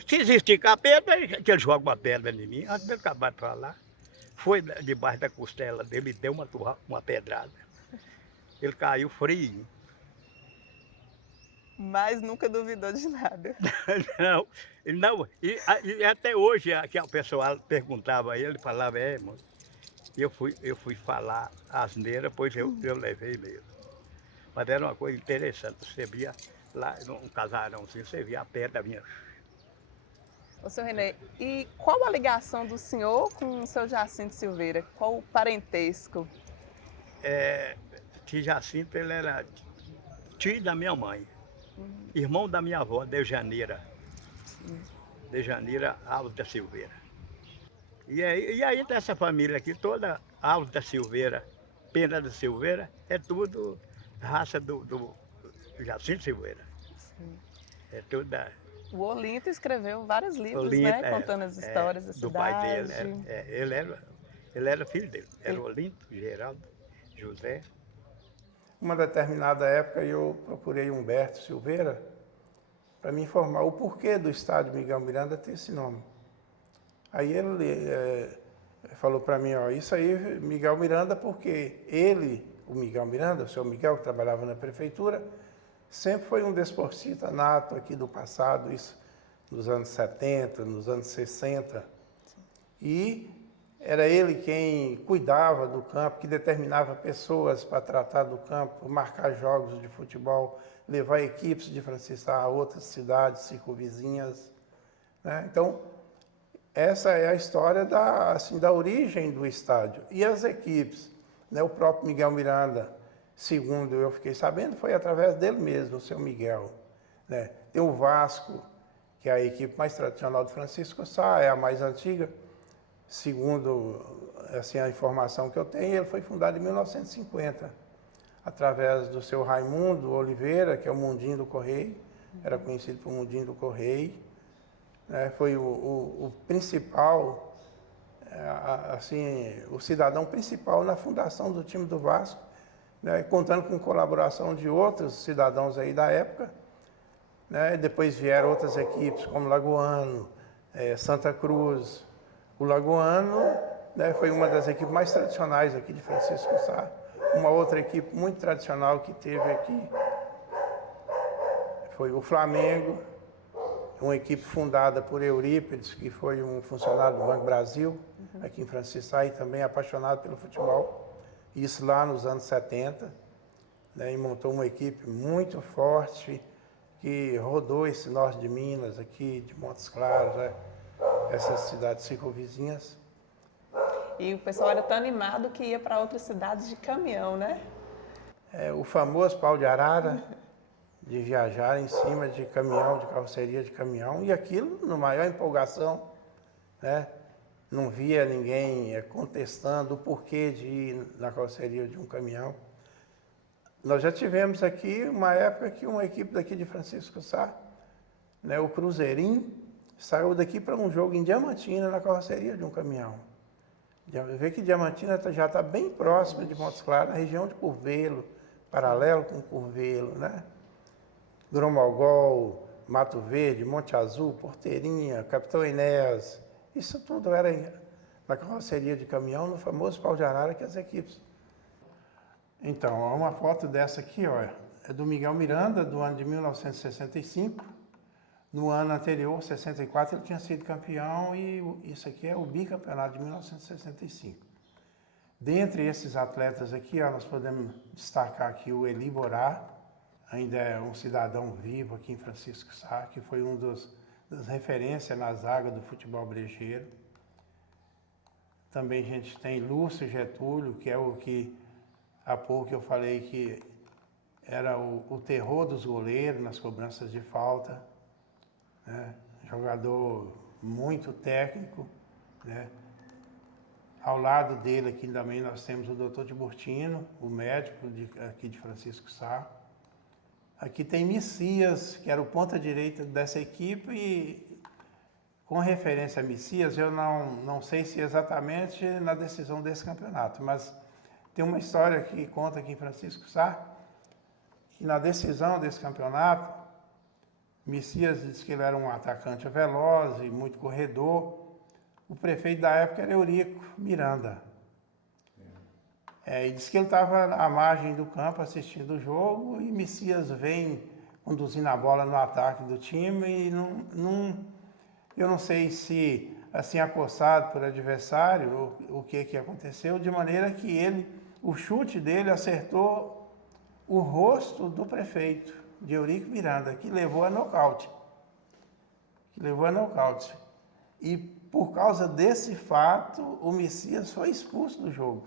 Se existir capeta, que ele joga uma pedra em mim, antes de ele acabar de falar, foi debaixo da costela dele e deu uma pedrada. Ele caiu frio. Mas nunca duvidou de nada. Não. E até hoje, que o pessoal perguntava a ele, falava, moço. Eu fui falar asneira, pois eu levei mesmo. Mas era uma coisa interessante, você via lá num casarãozinho, você via a pedra vinha. Ô, seu René, e qual a ligação do senhor com o seu Jacinto Silveira? Qual o parentesco? Tio Jacinto, ele era tio da minha mãe, irmão da minha avó, Dejaneira Alves da Silveira. E aí dessa família aqui, toda Alves da Silveira, Pena da Silveira, é tudo raça do Jacinto Silveira. Sim. É tudo da... O Olinto escreveu vários livros, né? Contando as histórias da cidade. Do pai dele, ele era filho dele. Era Olinto, Geraldo, José. Uma determinada época eu procurei Humberto Silveira para me informar o porquê do estádio Miguel Miranda ter esse nome. Aí ele falou para mim, isso aí, Miguel Miranda, porque ele, o Miguel Miranda, o seu Miguel, que trabalhava na prefeitura, sempre foi um desportista nato aqui do passado, isso nos anos 70, nos anos 60. E era ele quem cuidava do campo, que determinava pessoas para tratar do campo, marcar jogos de futebol, levar equipes de Francisco Sá a outras cidades circunvizinhas, né? Então, essa é a história da origem do estádio. E as equipes, né? O próprio Miguel Miranda, segundo eu fiquei sabendo, foi através dele mesmo, o seu Miguel, né? Tem o Vasco, que é a equipe mais tradicional do Francisco Sá, é a mais antiga. Segundo assim, a informação que eu tenho, ele foi fundado em 1950, através do seu Raimundo Oliveira, que é o Mundinho do Correio, era conhecido por Mundinho do Correio. Né? Foi o principal, assim, o cidadão principal na fundação do time do Vasco, né? Contando com colaboração de outros cidadãos aí da época. Né? Depois vieram outras equipes, como Lagoano, Santa Cruz. O Lagoano, né, foi uma das equipes mais tradicionais aqui de Francisco Sá. Uma outra equipe muito tradicional que teve aqui foi o Flamengo, uma equipe fundada por Eurípides, que foi um funcionário do Banco Brasil, aqui em Francisco Sá, e também apaixonado pelo futebol. Isso lá nos anos 70, né, e montou uma equipe muito forte, que rodou esse norte de Minas, aqui de Montes Claros, né, essas cidades circunvizinhas. E o pessoal era tão animado que ia para outras cidades de caminhão, né? O famoso pau de arara, de viajar em cima de caminhão, de carroceria de caminhão, e aquilo, na maior empolgação, né? Não via ninguém contestando o porquê de ir na carroceria de um caminhão. Nós já tivemos aqui uma época que uma equipe daqui de Francisco Sá, né, o Cruzeirinho, saiu daqui para um jogo em Diamantina, na carroceria de um caminhão. Vê que Diamantina já está bem próximo de Montes Claros, na região de Curvelo, paralelo com Curvelo, né? Gromogol, Mato Verde, Monte Azul, Porteirinha, Capitão Enéas, isso tudo era na carroceria de caminhão, no famoso pau de arara que as equipes. Então, uma foto dessa aqui, ó, é do Miguel Miranda, do ano de 1965. No ano anterior, 64, ele tinha sido campeão e isso aqui é o bicampeonato de 1965. Dentre esses atletas aqui, ó, nós podemos destacar aqui o Eli Borá, ainda é um cidadão vivo aqui em Francisco Sá, que foi um das referências na zaga do futebol brejeiro. Também a gente tem Lúcio Getúlio, que é o que há pouco eu falei que era o terror dos goleiros nas cobranças de falta. Né? Jogador muito técnico, né? Ao lado dele aqui também nós temos o Dr. Tiburtino, o médico aqui de Francisco Sá. Aqui tem Messias, que era o ponta direita dessa equipe, e com referência a Messias, eu não sei se exatamente na decisão desse campeonato, mas tem uma história que conta aqui em Francisco Sá, que na decisão desse campeonato, Messias disse que ele era um atacante veloz e muito corredor. O prefeito da época era Eurico Miranda. E disse que ele estava à margem do campo assistindo o jogo e Messias vem conduzindo a bola no ataque do time e eu não sei se assim acossado por adversário o que aconteceu, de maneira que o chute dele acertou o rosto do prefeito de Eurico Miranda, que levou a nocaute. E por causa desse fato, o Messias foi expulso do jogo.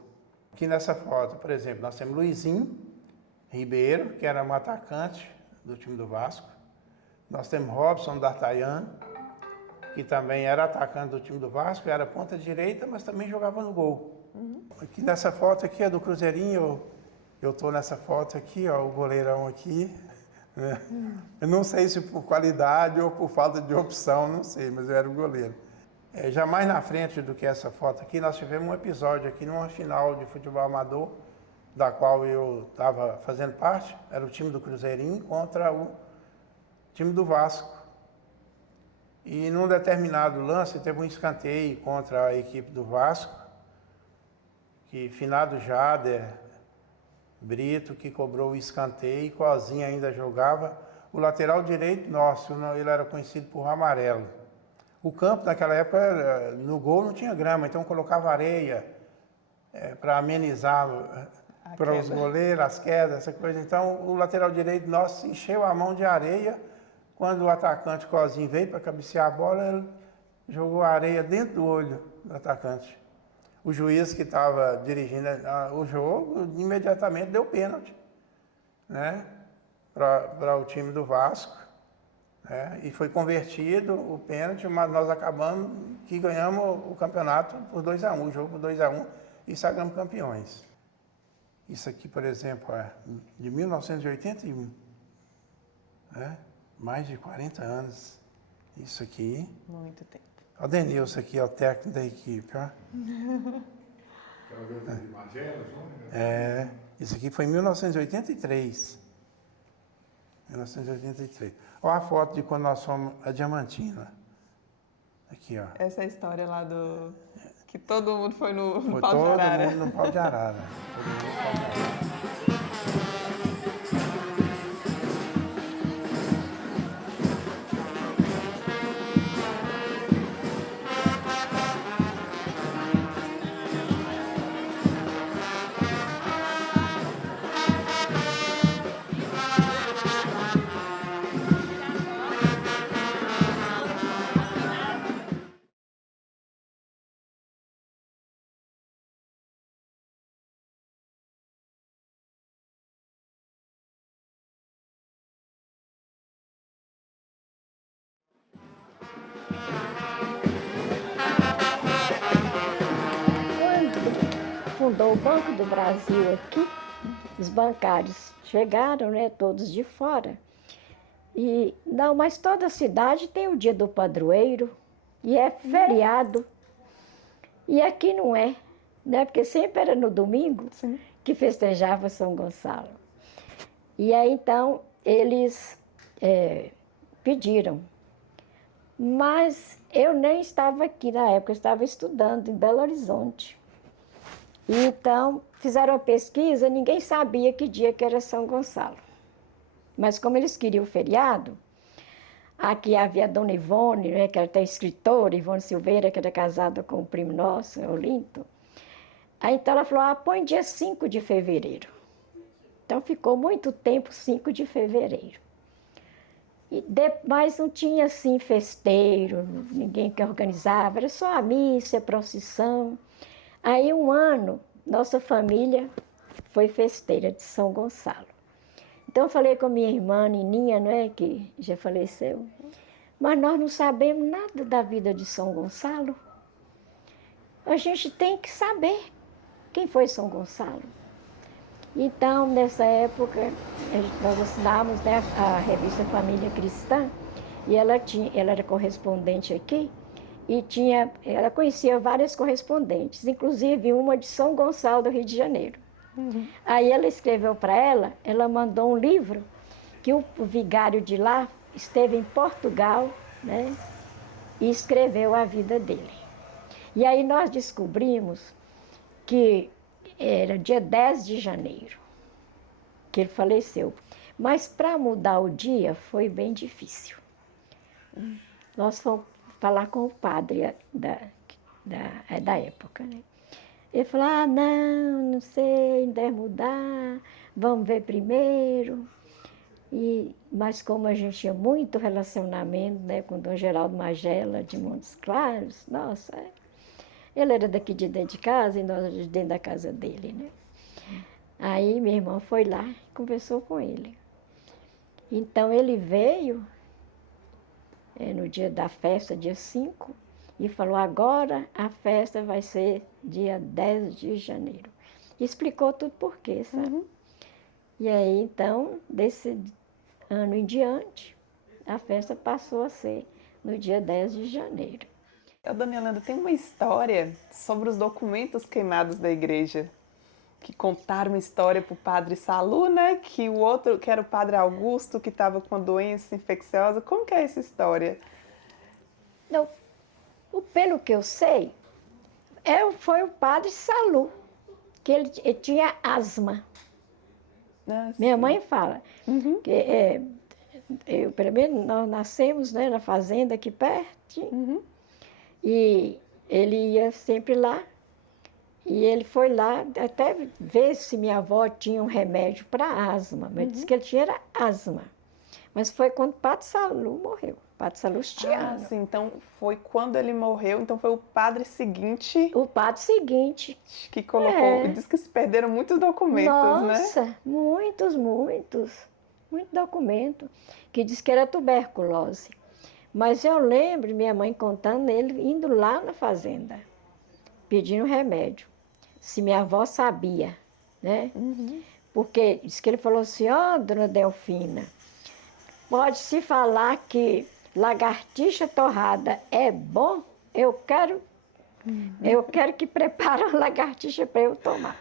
Aqui nessa foto, por exemplo, nós temos Luizinho Ribeiro, que era um atacante do time do Vasco. Nós temos Robson D'Artagnan, que também era atacante do time do Vasco, era ponta direita, mas também jogava no gol. Aqui nessa foto aqui é do Cruzeirinho, eu estou nessa foto aqui, ó, o goleirão aqui. Eu não sei se por qualidade ou por falta de opção, não sei, mas eu era o goleiro. Já mais na frente do que essa foto aqui, nós tivemos um episódio aqui numa final de futebol amador, da qual eu estava fazendo parte, era o time do Cruzeirinho contra o time do Vasco. E num determinado lance teve um escanteio contra a equipe do Vasco, que finado Jader Brito, que cobrou o escanteio, Cozinha ainda jogava. O lateral direito nosso, ele era conhecido por Amarelo. O campo naquela época, no gol não tinha grama, então colocava areia para amenizar para os goleiros, as quedas, essa coisa. Então o lateral direito nosso encheu a mão de areia. Quando o atacante Cozinha veio para cabecear a bola, ele jogou a areia dentro do olho do atacante. O juiz que estava dirigindo o jogo, imediatamente deu pênalti, né, para o time do Vasco. E foi convertido o pênalti, mas nós acabamos que ganhamos o campeonato por 2-1, o jogo por 2-1 e sagramos campeões. Isso aqui, por exemplo, é de 1981, mais de 40 anos. Isso aqui. Muito tempo. O Denilson aqui, é o técnico da equipe, ó. Isso aqui foi em 1983. 1983. Olha a foto de quando nós fomos a Diamantina. Aqui, ó. Essa é a história lá do... que todo mundo foi no Foi Pau de todo Arara. mundo no Pau de Arara. Todo mundo no Pau de Arara. Fundou o Banco do Brasil aqui, os bancários chegaram, né, todos de fora. E não, mas toda cidade tem o dia do padroeiro e é feriado. E aqui não é, né? Porque sempre era no domingo que festejava São Gonçalo. E aí então eles pediram. Mas eu nem estava aqui na época, eu estava estudando em Belo Horizonte. Então, fizeram uma pesquisa, ninguém sabia que dia que era São Gonçalo. Mas como eles queriam o feriado, aqui havia a Dona Ivone, né, que era até escritora, Ivone Silveira, que era casada com o primo nosso, Olinto. Aí então ela falou, põe dia 5 de fevereiro. Então ficou muito tempo 5 de fevereiro. Mas não tinha assim festeiro, ninguém que organizava, era só a missa, a procissão. Aí um ano, nossa família foi festeira de São Gonçalo. Então eu falei com a minha irmã Nininha, né, que já faleceu, mas nós não sabemos nada da vida de São Gonçalo. A gente tem que saber quem foi São Gonçalo. Então, nessa época, nós assinávamos, né, a revista Família Cristã, e ela era correspondente aqui, e ela conhecia várias correspondentes, inclusive uma de São Gonçalo, do Rio de Janeiro. Aí ela escreveu para ela mandou um livro que o vigário de lá esteve em Portugal, né, e escreveu a vida dele. E aí nós descobrimos que era dia 10 de janeiro que ele faleceu. Mas para mudar o dia foi bem difícil. Nós fomos falar com o padre da época, né? Ele falou, não sei, ainda é mudar, vamos ver primeiro. Mas como a gente tinha muito relacionamento, né, com o Dom Geraldo Magela, de Montes Claros, nossa, ele era daqui de dentro de casa e nós de dentro da casa dele, né? Aí minha irmã foi lá e conversou com ele. Então ele veio no dia da festa, dia 5, e falou, agora a festa vai ser dia 10 de janeiro. E explicou tudo por quê, sabe? E aí, então, desse ano em diante, a festa passou a ser no dia 10 de janeiro. Dona Yolanda, tem uma história sobre os documentos queimados da igreja, que contaram uma história para o padre Salu, né? Que o outro, que era o padre Augusto, que estava com uma doença infecciosa. Como que é essa história? Não, pelo que eu sei, foi o padre Salu, que ele tinha asma. Minha mãe fala que pelo menos nós nascemos, né, na fazenda aqui perto, e ele ia sempre lá. E ele foi lá até ver se minha avó tinha um remédio para asma. Mas disse que ele tinha asma. Mas foi quando o padre Salu morreu. O padre Salustiano. Sim, então foi quando ele morreu, então foi o padre seguinte. O padre seguinte. Que colocou. Diz que se perderam muitos documentos, né? Nossa, muitos. muito documento, que diz que era tuberculose. Mas eu lembro minha mãe contando ele indo lá na fazenda, pedindo remédio. Se minha avó sabia, né? Porque diz que ele falou assim, ó, dona Delfina, pode-se falar que lagartixa torrada é bom? Eu quero que prepare uma lagartixa para eu tomar.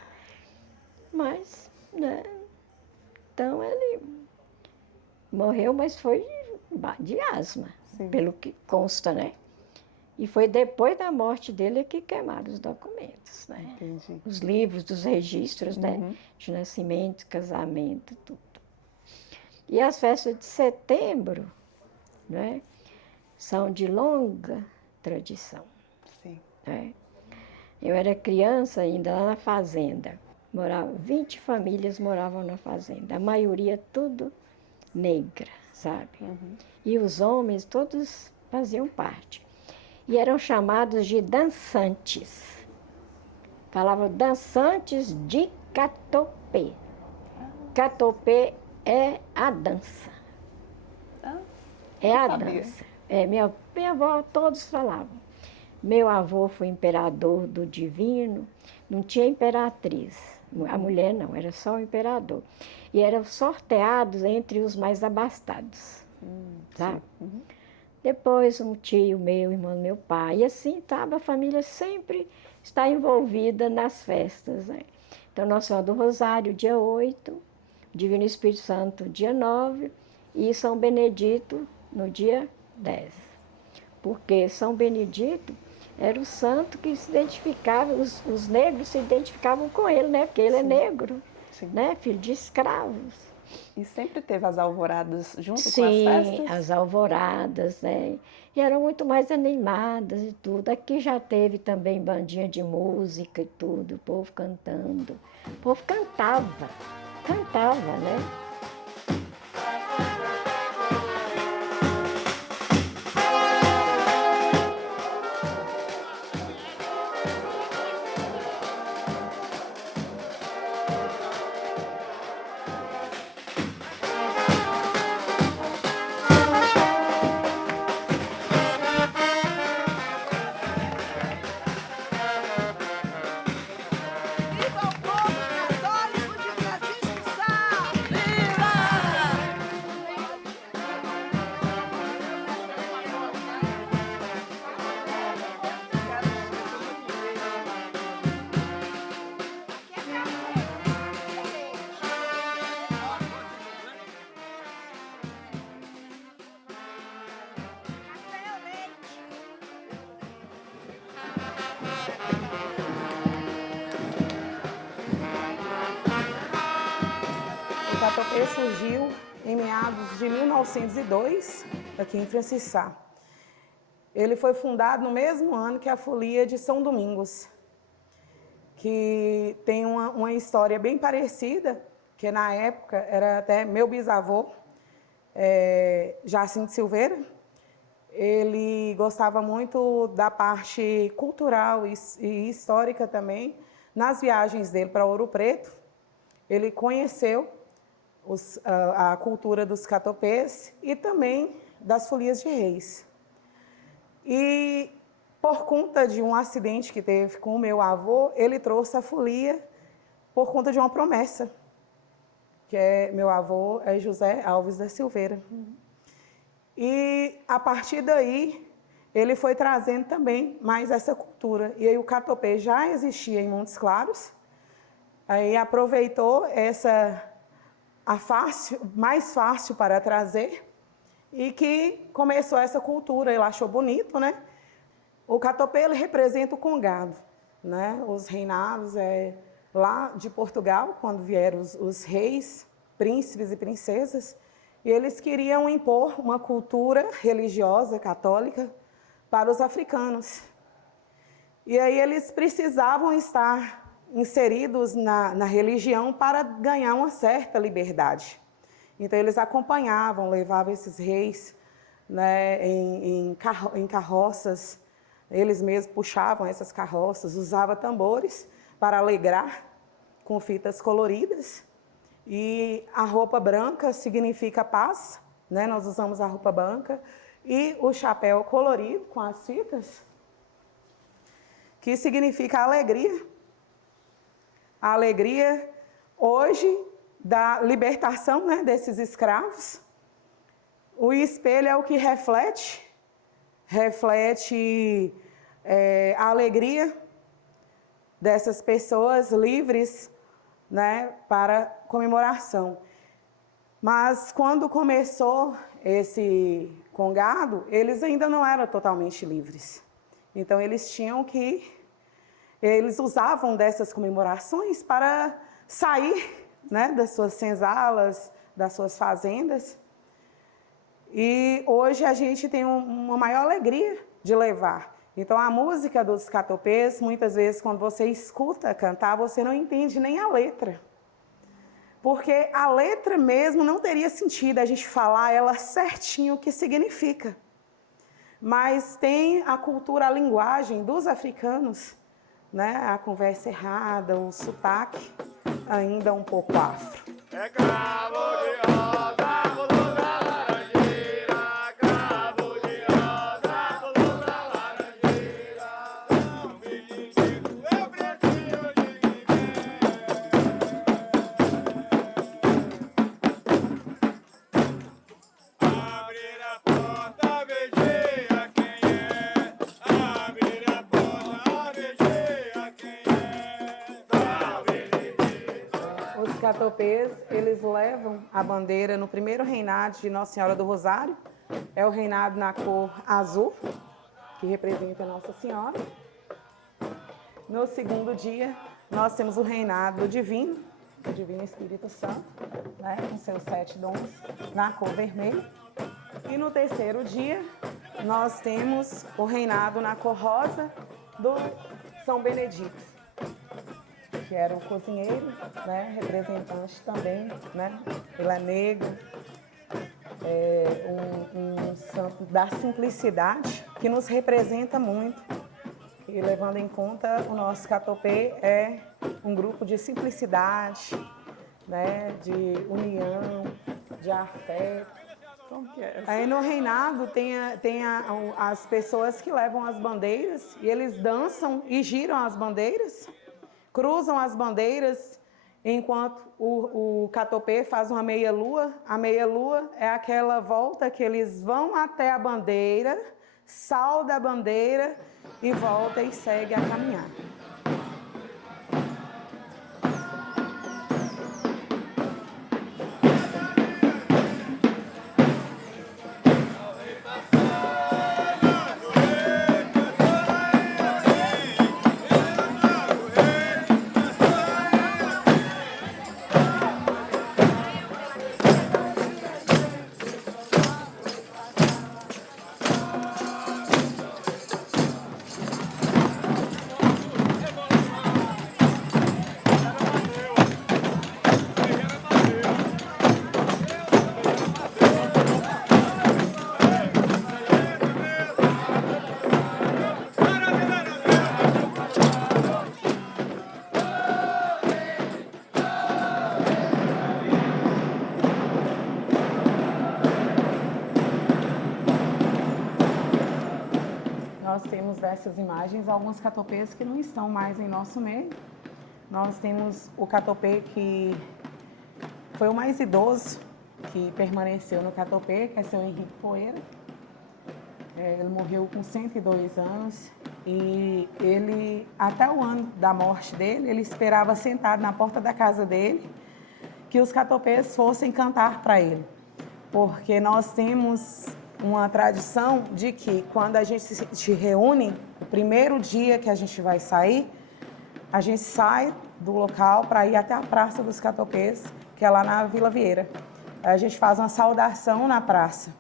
Mas, né? Então ele morreu, mas foi de asma, pelo que consta, né? E foi depois da morte dele que queimaram os documentos, né? Entendi. Os livros dos registros, né? De nascimento, casamento, tudo. E as festas de setembro, né? São de longa tradição. Sim. Né? Eu era criança ainda lá na fazenda. 20 famílias moravam na fazenda. A maioria tudo negra, sabe? E os homens todos faziam parte. E eram chamados de dançantes. Falavam dançantes de catopê. Catopê é a dança. É a dança. Minha avó, todos falavam. Meu avô foi imperador do divino, não tinha imperatriz. A mulher não, era só o imperador. E eram sorteados entre os mais abastados. Sabe? Depois um tio meu, irmão do meu pai. E assim, sabe, a família sempre está envolvida nas festas. Né? Então, Nossa Senhora do Rosário, dia 8, Divino Espírito Santo, dia 9, e São Benedito, no dia 10. Porque São Benedito era o santo que se identificava, os negros se identificavam com ele, né? Porque ele é negro, né? Filho de escravos. E sempre teve as alvoradas junto com as Sim, festas? as alvoradas, né? E eram muito mais animadas e tudo. Aqui já teve também bandinha de música e tudo, o povo cantando. O povo cantava, né? O Catopê surgiu em meados de 1902, aqui em Francisá. Ele foi fundado no mesmo ano que a Folia de São Domingos, que tem uma história bem parecida, que na época era até meu bisavô, Jacinto Silveira. Ele gostava muito da parte cultural e histórica também. Nas viagens dele para Ouro Preto, ele conheceu a cultura dos catopês e também das folias de reis. E por conta de um acidente que teve com o meu avô, ele trouxe a folia por conta de uma promessa, que meu avô é José Alves da Silveira. E a partir daí, ele foi trazendo também mais essa cultura. E aí o catopê já existia em Montes Claros, aí aproveitou mais fácil para trazer, e que começou essa cultura, ele achou bonito, né? O catopê, ele representa o congado, né? Os reinados lá de Portugal, quando vieram os reis, príncipes e princesas, e eles queriam impor uma cultura religiosa católica para os africanos. E aí eles precisavam estar inseridos na religião para ganhar uma certa liberdade. Então, eles acompanhavam, levavam esses reis, né, em carroças, eles mesmos puxavam essas carroças, usavam tambores para alegrar com fitas coloridas, E a roupa branca significa paz, né? Nós usamos a roupa branca. E o chapéu colorido, com as fitas, que significa alegria. A alegria, hoje, da libertação, né, desses escravos. O espelho é o que reflete a alegria dessas pessoas livres, né, para comemoração. Mas quando começou esse congado, eles ainda não eram totalmente livres. Então eles usavam dessas comemorações para sair, né, das suas senzalas, das suas fazendas. E hoje a gente tem uma maior alegria de levar. Então a música dos catopês, muitas vezes quando você escuta cantar, você não entende nem a letra. Porque a letra mesmo não teria sentido a gente falar ela certinho o que significa. Mas tem a cultura, a linguagem dos africanos, né? A conversa errada, o sotaque ainda um pouco afro. É cravo de rosa, blusa laranjeira, cravo de rosa, blusa laranjeira, não me indico, eu preciso de abrir a porta, veja quem é. Abrir a porta, veja quem é. Os catopês, eles levam a bandeira no primeiro reinado de Nossa Senhora do Rosário. É o reinado na cor azul, que representa Nossa Senhora. No segundo dia, nós temos o reinado divino, o Divino Espírito Santo, né, com seus 7 dons, na cor vermelha. E no terceiro dia, nós temos o reinado na cor rosa do São Benedito, que era o cozinheiro, né, representante também, né, ele é negro, um santo da simplicidade, que nos representa muito. E levando em conta, o nosso catopê é um grupo de simplicidade, né, de união, de afeto. Como que é? Aí no reinado tem as pessoas que levam as bandeiras e eles dançam e giram as bandeiras, cruzam as bandeiras, enquanto o catopê faz uma meia-lua. A meia-lua é aquela volta que eles vão até a bandeira, sauda a bandeira e volta e segue a caminhar. Nós temos dessas imagens alguns catopês que não estão mais em nosso meio. Nós temos o catopê que foi o mais idoso que permaneceu no catopê, que é seu Henrique Poeira. Ele morreu com 102 anos e ele, até o ano da morte dele, ele esperava sentado na porta da casa dele que os catopês fossem cantar para ele. Porque nós temos uma tradição de que quando a gente se reúne, o primeiro dia que a gente vai sair, a gente sai do local para ir até a Praça dos Catopês, que é lá na Vila Vieira. A gente faz uma saudação na praça.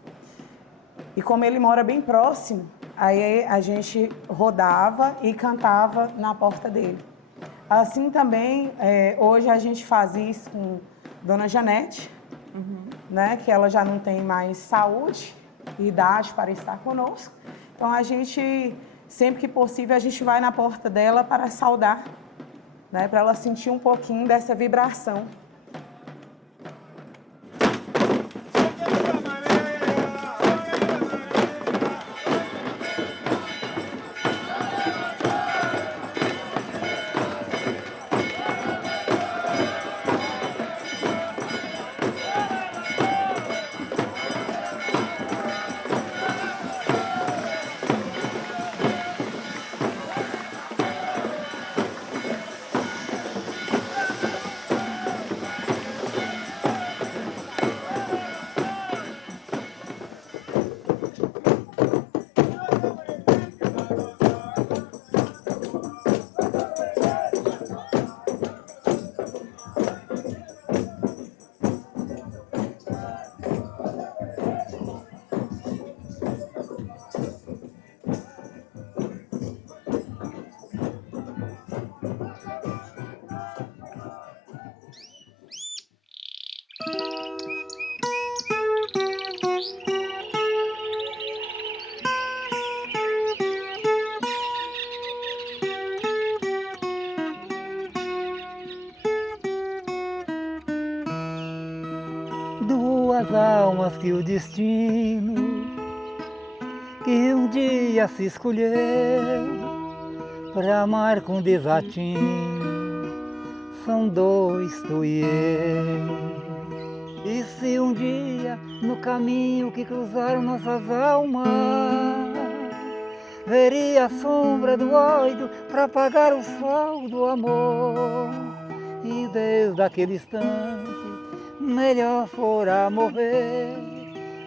E como ele mora bem próximo, aí a gente rodava e cantava na porta dele. Assim também, hoje a gente faz isso com Dona Janete, né, que ela já não tem mais saúde e idade para estar conosco. Então a gente, sempre que possível, a gente vai na porta dela para saudar, né, para ela sentir um pouquinho dessa vibração. almas que o destino que um dia se escolheu para amar com desatino são dois, tu e eu. E se um dia no caminho que cruzaram nossas almas veria a sombra do ódio para apagar o sol do amor, e desde aquele instante melhor fora morrer,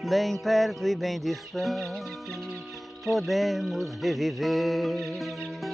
bem perto e bem distante podemos reviver.